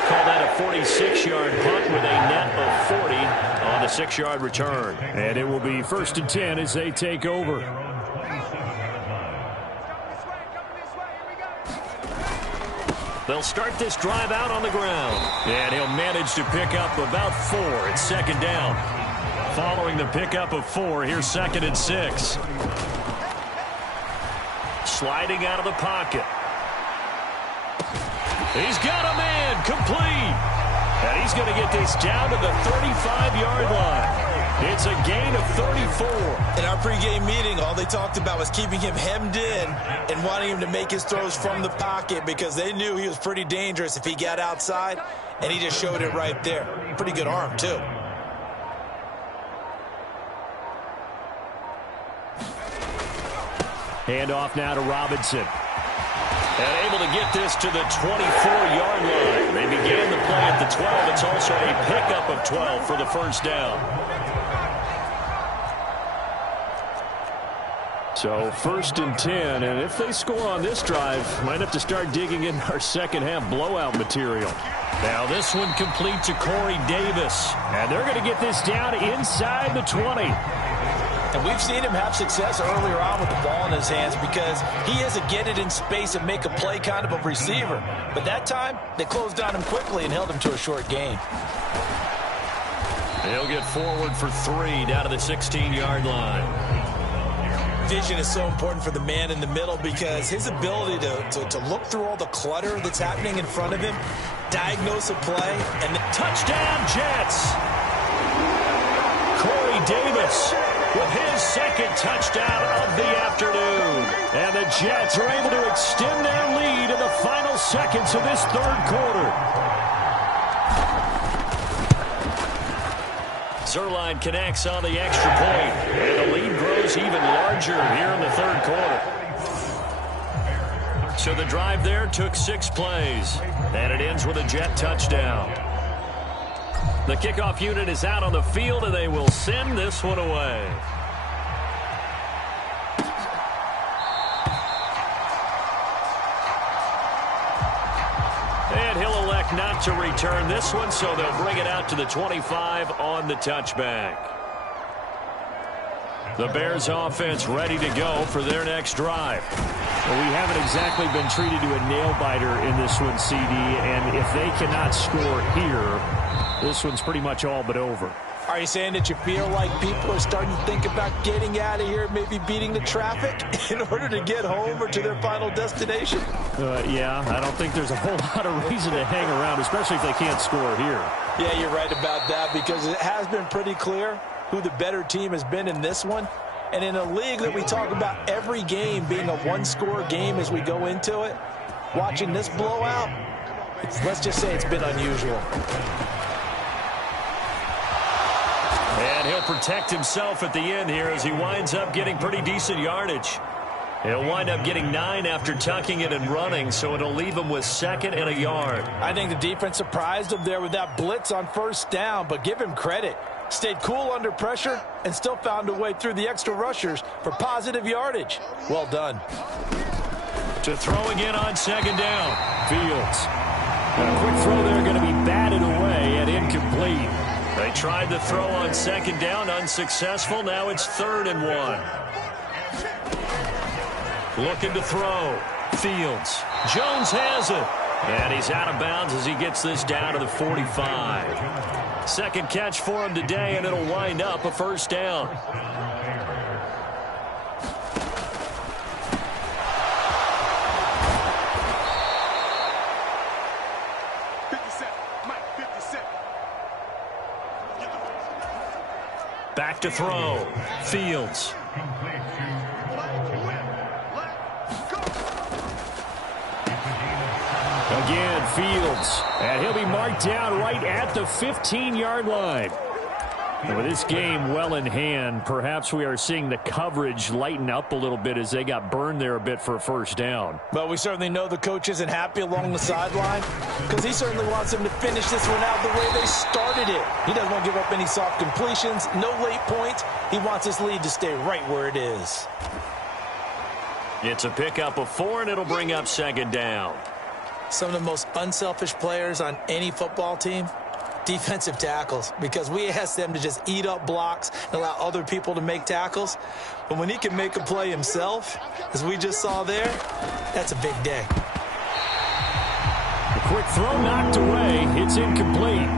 Call that a 46-yard punt with a net of 40 on the 6-yard return. And it will be 1st and 10 as they take over. They'll start this drive out on the ground. And he'll manage to pick up about 4. It's 2nd down. Following the pickup of 4, here's 2nd and 6. Sliding out of the pocket. He's got a man complete. And he's going to get this down to the 35-yard line. It's a gain of 34. In our pregame meeting, all they talked about was keeping him hemmed in and wanting him to make his throws from the pocket because they knew he was pretty dangerous if he got outside, and he just showed it right there. Pretty good arm, too. Handoff now to Robinson. And able to get this to the 24-yard line. They began the play at the 12. It's also a pickup of 12 for the 1st down. So 1st and 10, and if they score on this drive, might have to start digging in our second-half blowout material. Now this one complete to Corey Davis. And they're going to get this down inside the 20. And we've seen him have success earlier on with the ball in his hands because he is a get it in space and make a play kind of a receiver. But that time, they closed on him quickly and held him to a short gain. He'll get forward for 3 down to the 16-yard line. Vision is so important for the man in the middle because his ability to look through all the clutter that's happening in front of him, diagnose a play, and touchdown Jets! Corey Davis with his 2nd touchdown of the afternoon. And the Jets are able to extend their lead in the final seconds of this 3rd quarter. Zerline connects on the extra point. And the lead grows even larger here in the 3rd quarter. So the drive there took 6 plays. And it ends with a Jet touchdown. The kickoff unit is out on the field, and they will send this one away. And he'll elect not to return this one, so they'll bring it out to the 25 on the touchback. The Bears offense ready to go for their next drive. Well, we haven't exactly been treated to a nail-biter in this one, CD, and if they cannot score here, this one's pretty much all but over. Are you saying that you feel like people are starting to think about getting out of here, maybe beating the traffic in order to get home or to their final destination? Yeah, I don't think there's a whole lot of reason to hang around, especially if they can't score here. Yeah, you're right about that because it has been pretty clear who the better team has been in this one. And in a league that we talk about every game being a one-score game as we go into it, watching this blowout, let's just say it's been unusual. And he'll protect himself at the end here as he winds up getting pretty decent yardage. He'll wind up getting 9 after tucking it and running, so it'll leave him with 2nd and a yard. I think the defense surprised him there with that blitz on 1st down, but give him credit. Stayed cool under pressure and still found a way through the extra rushers for positive yardage. Well done. To throw again on 2nd down. Fields. And a quick throw there going to be batted away and incomplete. They tried the throw on 2nd down, unsuccessful. Now it's 3rd and 1. Looking to throw. Fields. Jones has it. And he's out of bounds as he gets this down to the 45. 2nd catch for him today, and it'll wind up a 1st down. Back to throw. Fields. Fields. And he'll be marked down right at the 15-yard line. And with this game well in hand, perhaps we are seeing the coverage lighten up a little bit as they got burned there a bit for a first down. Well, we certainly know the coach isn't happy along the sideline because he certainly wants them to finish this one out the way they started it. He doesn't want to give up any soft completions, no late points. He wants his lead to stay right where it is. It's a pickup of 4, and it'll bring up second down. Some of the most unselfish players on any football team, defensive tackles, because we ask them to just eat up blocks and allow other people to make tackles. But when he can make a play himself, as we just saw there, that's a big day. A quick throw knocked away. It's incomplete.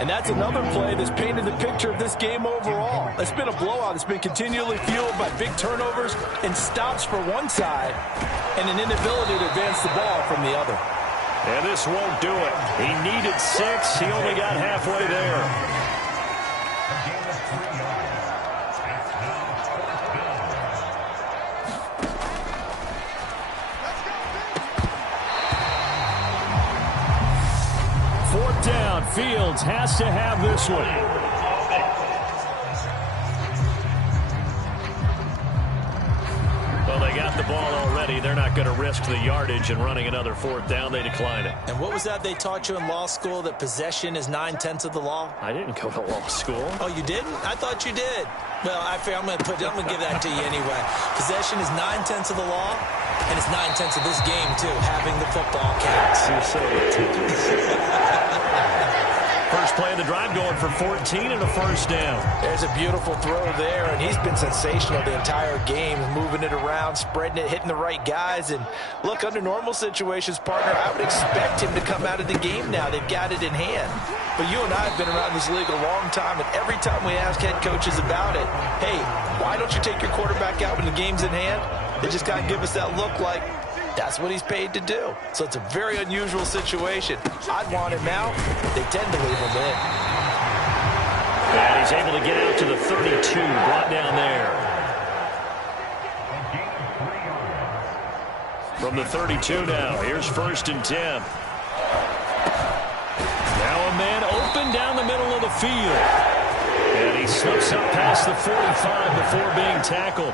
And that's another play that's painted the picture of this game overall. It's been a blowout. It's been continually fueled by big turnovers and stops for one side and an inability to advance the ball from the other. And this won't do it. He needed 6. He only got halfway there. Fourth down. Fields has to have this one. Well, they got the ball already. They're not going to risk the yardage and running another fourth down. They decline it. And what was that they taught you in law school, that possession is 9/10 of the law? I didn't go to law school. Oh, you didn't? I thought you did. Well, I'm going to give that to you anyway. Possession is 9/10 of the law, and it's 9/10 of this game, too, having the football counts. You're so litigious. First play of the drive going for 14 and a first down. There's a beautiful throw there, and he's been sensational the entire game, moving it around, spreading it, hitting the right guys. And look, under normal situations, partner, I would expect him to come out of the game now. They've got it in hand. But you and I have been around this league a long time, and every time we ask head coaches about it, hey, why don't you take your quarterback out when the game's in hand? They just got to give us that look like that's what he's paid to do. So it's a very unusual situation. I'd want him out. They tend to leave him in. And he's able to get out to the 32, brought down there. From the 32 now, here's 1st and 10. Now a man open down the middle of the field. And he slips up past the 45 before being tackled.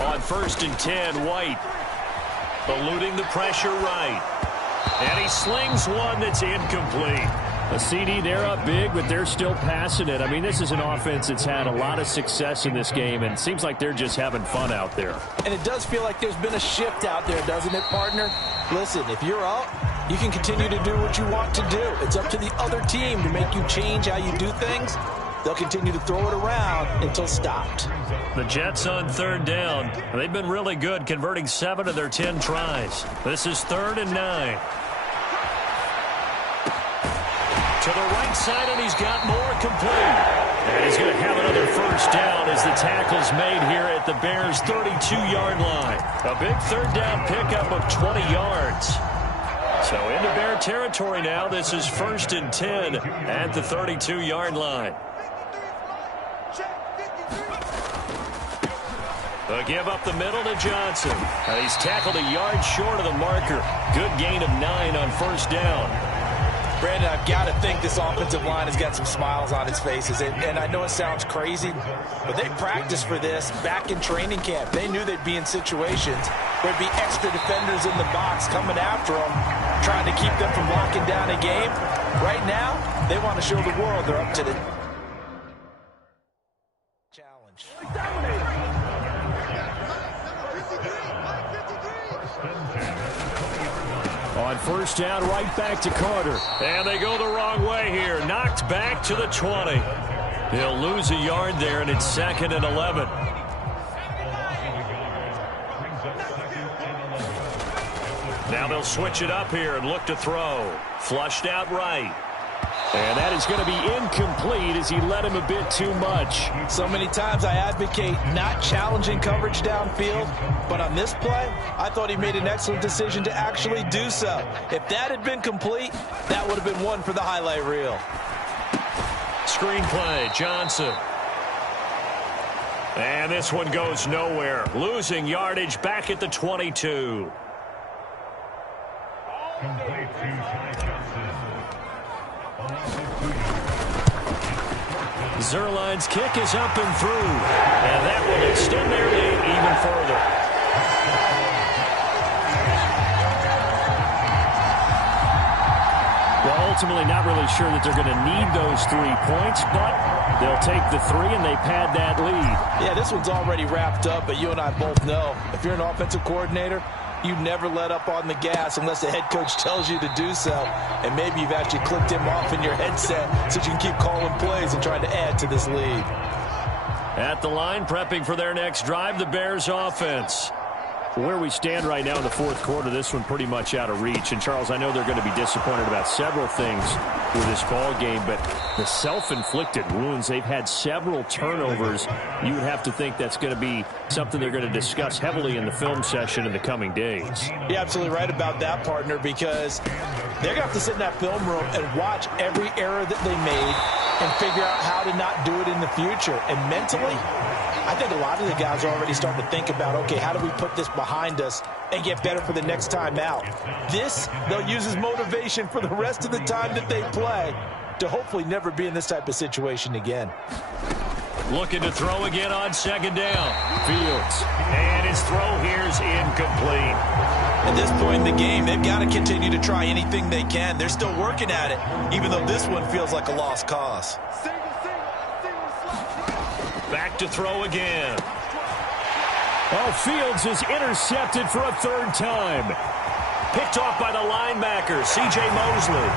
On 1st and 10, White eluding the pressure right. And he slings one that's incomplete. A CD, they're up big, but they're still passing it. I mean, this is an offense that's had a lot of success in this game, and it seems like they're just having fun out there. And it does feel like there's been a shift out there, doesn't it, partner? Listen, if you're up, you can continue to do what you want to do. It's up to the other team to make you change how you do things. They'll continue to throw it around until stopped. The Jets on 3rd down. They've been really good, converting 7 of their 10 tries. This is 3rd and 9. To the right side, and he's got more complete. And he's going to have another first down as the tackle's made here at the Bears' 32-yard line. A big 3rd down pickup of 20 yards. So into Bear territory now. This is 1st and 10 at the 32-yard line. A give up the middle to Johnson. And he's tackled a yard short of the marker. Good gain of 9 on 1st down. Brandon, I've got to think this offensive line has got some smiles on its faces. And I know it sounds crazy, but they practiced for this back in training camp. They knew they'd be in situations where there'd be extra defenders in the box coming after them, trying to keep them from locking down a game. Right now, they want to show the world they're up to the challenge. On 1st down, right back to Carter. And they go the wrong way here. Knocked back to the 20. He'll lose a yard there, and it's 2nd and 11. Now they'll switch it up here and look to throw. Flushed out right. And that is going to be incomplete as he led him a bit too much. So many times I advocate not challenging coverage downfield, but on this play, I thought he made an excellent decision to actually do so. If that had been complete, that would have been one for the highlight reel. Screenplay, Johnson. And this one goes nowhere. Losing yardage back at the 22. Zerline's kick is up and through. And that will extend their lead even further. Well, ultimately not really sure that they're going to need those 3 points, but they'll take the 3 and they pad that lead. Yeah, this one's already wrapped up, but you and I both know if you're an offensive coordinator, you never let up on the gas unless the head coach tells you to do so. And maybe you've actually clicked him off in your headset so you can keep calling plays and trying to add to this lead. At the line, prepping for their next drive, the Bears offense. Where we stand right now in the fourth quarter, this one pretty much out of reach. And, Charles, I know they're going to be disappointed about several things with this ball game, but the self-inflicted wounds, they've had several turnovers. You would have to think that's going to be something they're going to discuss heavily in the film session in the coming days. You're absolutely right about that, partner, because they're going to have to sit in that film room and watch every error that they made and figure out how to not do it in the future. And mentally, I think a lot of the guys are already starting to think about, okay, how do we put this behind us and get better for the next time out? This, they'll use as motivation for the rest of the time that they play to hopefully never be in this type of situation again. Looking to throw again on second down. Fields. And his throw here's incomplete. At this point in the game, they've got to continue to try anything they can. They're still working at it, even though this one feels like a lost cause. Back to throw again. Oh, Fields is intercepted for a 3rd time. Picked off by the linebacker, C.J. Mosley.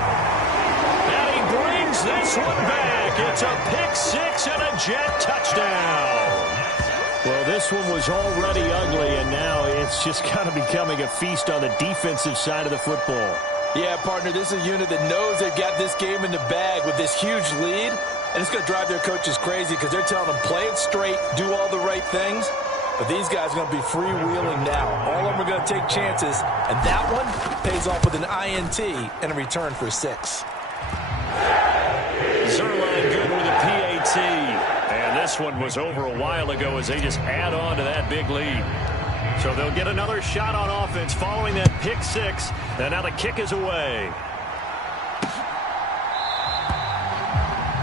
And he brings this one back. It's a pick-6 and a Jet touchdown. Well, this one was already ugly, and now it's just kind of becoming a feast on the defensive side of the football. Yeah, partner, this is a unit that knows they've got this game in the bag with this huge lead. And it's going to drive their coaches crazy because they're telling them, play it straight, do all the right things. But these guys are going to be freewheeling now. All of them are going to take chances. And that one pays off with an INT and a return for 6. Zerline good with a PAT. And this one was over a while ago as they just add on to that big lead. So they'll get another shot on offense following that pick-6. And now the kick is away.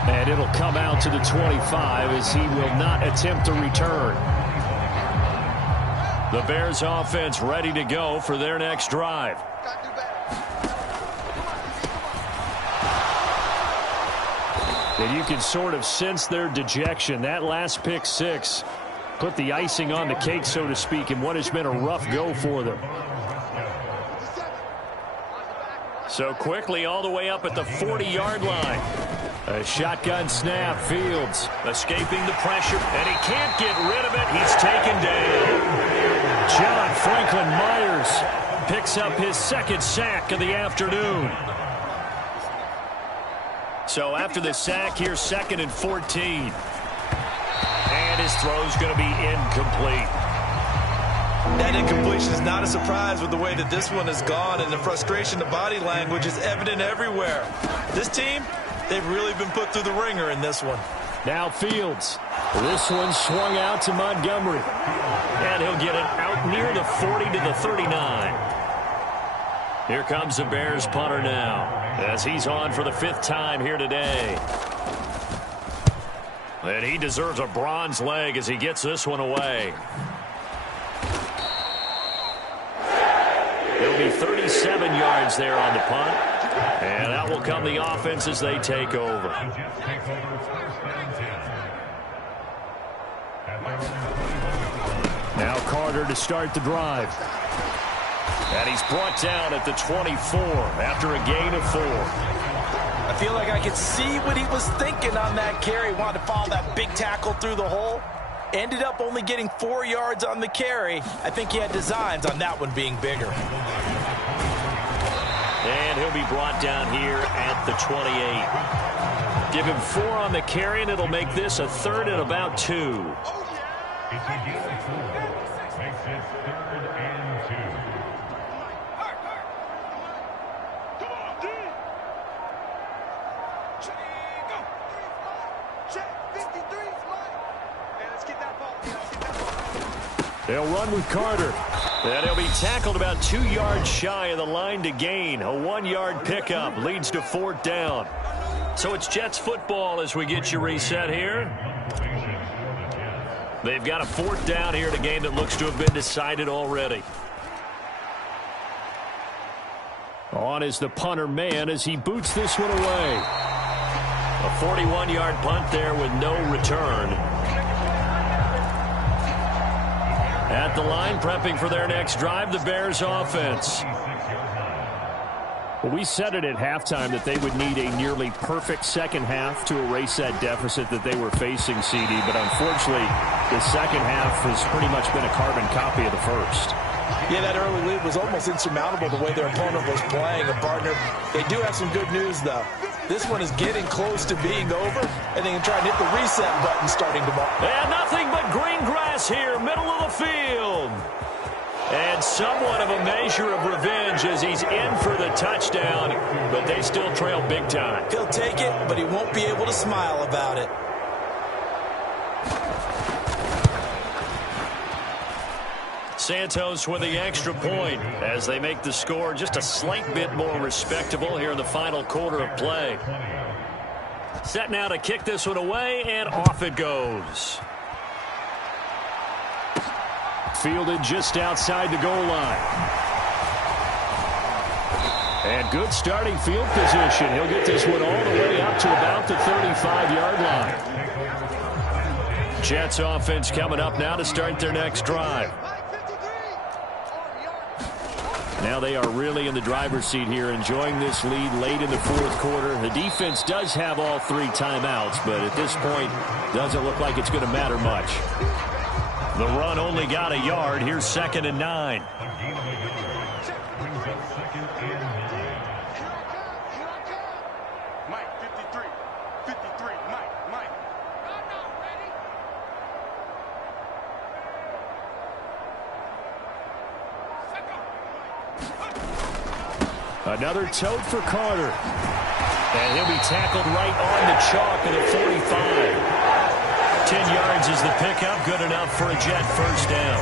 And it'll come out to the 25 as he will not attempt to return. The Bears offense ready to go for their next drive. And you can sort of sense their dejection. That last pick-6 put the icing on the cake, so to speak, in what has been a rough go for them. So quickly all the way up at the 40-yard line. A shotgun snap. Fields escaping the pressure, and he can't get rid of it. He's taken down. John Franklin Myers picks up his 2nd sack of the afternoon. So after the sack, here's 2nd and 14. And his throw's going to be incomplete. That incompletion is not a surprise with the way that this one has gone, and the frustration, the body language is evident everywhere. This team, they've really been put through the ringer in this one. Now Fields. This one swung out to Montgomery. And he'll get it out near the 40 to the 39. Here comes the Bears punter now as he's on for the 5th time here today. And he deserves a bronze leg as he gets this one away. It'll be 37 yards there on the punt. And out will come the offense as they take over. Now Carter to start the drive. And he's brought down at the 24 after a gain of 4. I feel like I could see what he was thinking on that carry. Wanted to follow that big tackle through the hole. Ended up only getting 4 yards on the carry. I think he had designs on that one being bigger. And he'll be brought down here at the 28. Give him 4 on the carry, and it'll make this a 3rd and about 2. They'll run with Carter. And he'll be tackled about 2 yards shy of the line to gain. A 1-yard pickup leads to 4th down. So it's Jets football as we get you reset here. They've got a 4th down here in a game that looks to have been decided already. On is the punter man as he boots this one away. A 41-yard punt there with no return. At the line, prepping for their next drive, the Bears offense. Well, we said it at halftime that they would need a nearly perfect second half to erase that deficit that they were facing, CD. But unfortunately, the second half has pretty much been a carbon copy of the first. Yeah, that early lead was almost insurmountable the way their opponent was playing. And, partner, they do have some good news, though. This one is getting close to being over, and they can try and hit the reset button starting tomorrow. And nothing but green grass here, middle of the field. And somewhat of a measure of revenge as he's in for the touchdown, but they still trail big time. He'll take it, but he won't be able to smile about it. Santos with the extra point as they make the score just a slight bit more respectable here in the final quarter of play. Set now to kick this one away, and off it goes. Fielded just outside the goal line. And good starting field position. He'll get this one all the way up to about the 35-yard line. Jets offense coming up now to start their next drive. Now they are really in the driver's seat here, enjoying this lead late in the 4th quarter. The defense does have all 3 timeouts, but at this point, doesn't look like it's going to matter much. The run only got a yard. Here's 2nd and 9. Mike, 53. 53, Mike. Another tote for Carter. And he'll be tackled right on the chalk at the 45. 10 yards is the pickup. Good enough for a Jet first down.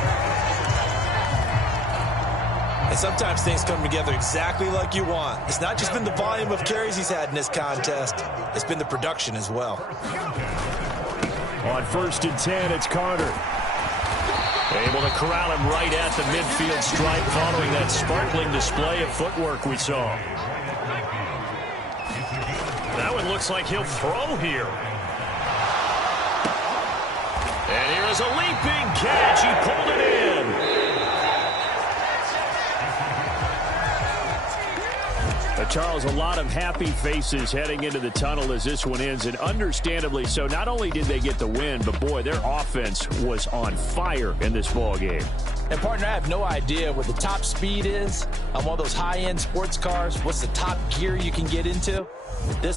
And sometimes things come together exactly like you want. It's not just been the volume of carries he's had in this contest. It's been the production as well. On 1st and 10, it's Carter. Able to corral him right at the midfield stripe following that sparkling display of footwork we saw. That one looks like he'll throw here. And here is a leaping catch. He pulled it in. Charles, a lot of happy faces heading into the tunnel as this one ends, and understandably so. Not only did they get the win, but boy, their offense was on fire in this ball game. And, partner, I have no idea what the top speed is on one of those high-end sports cars. What's the top gear you can get into? This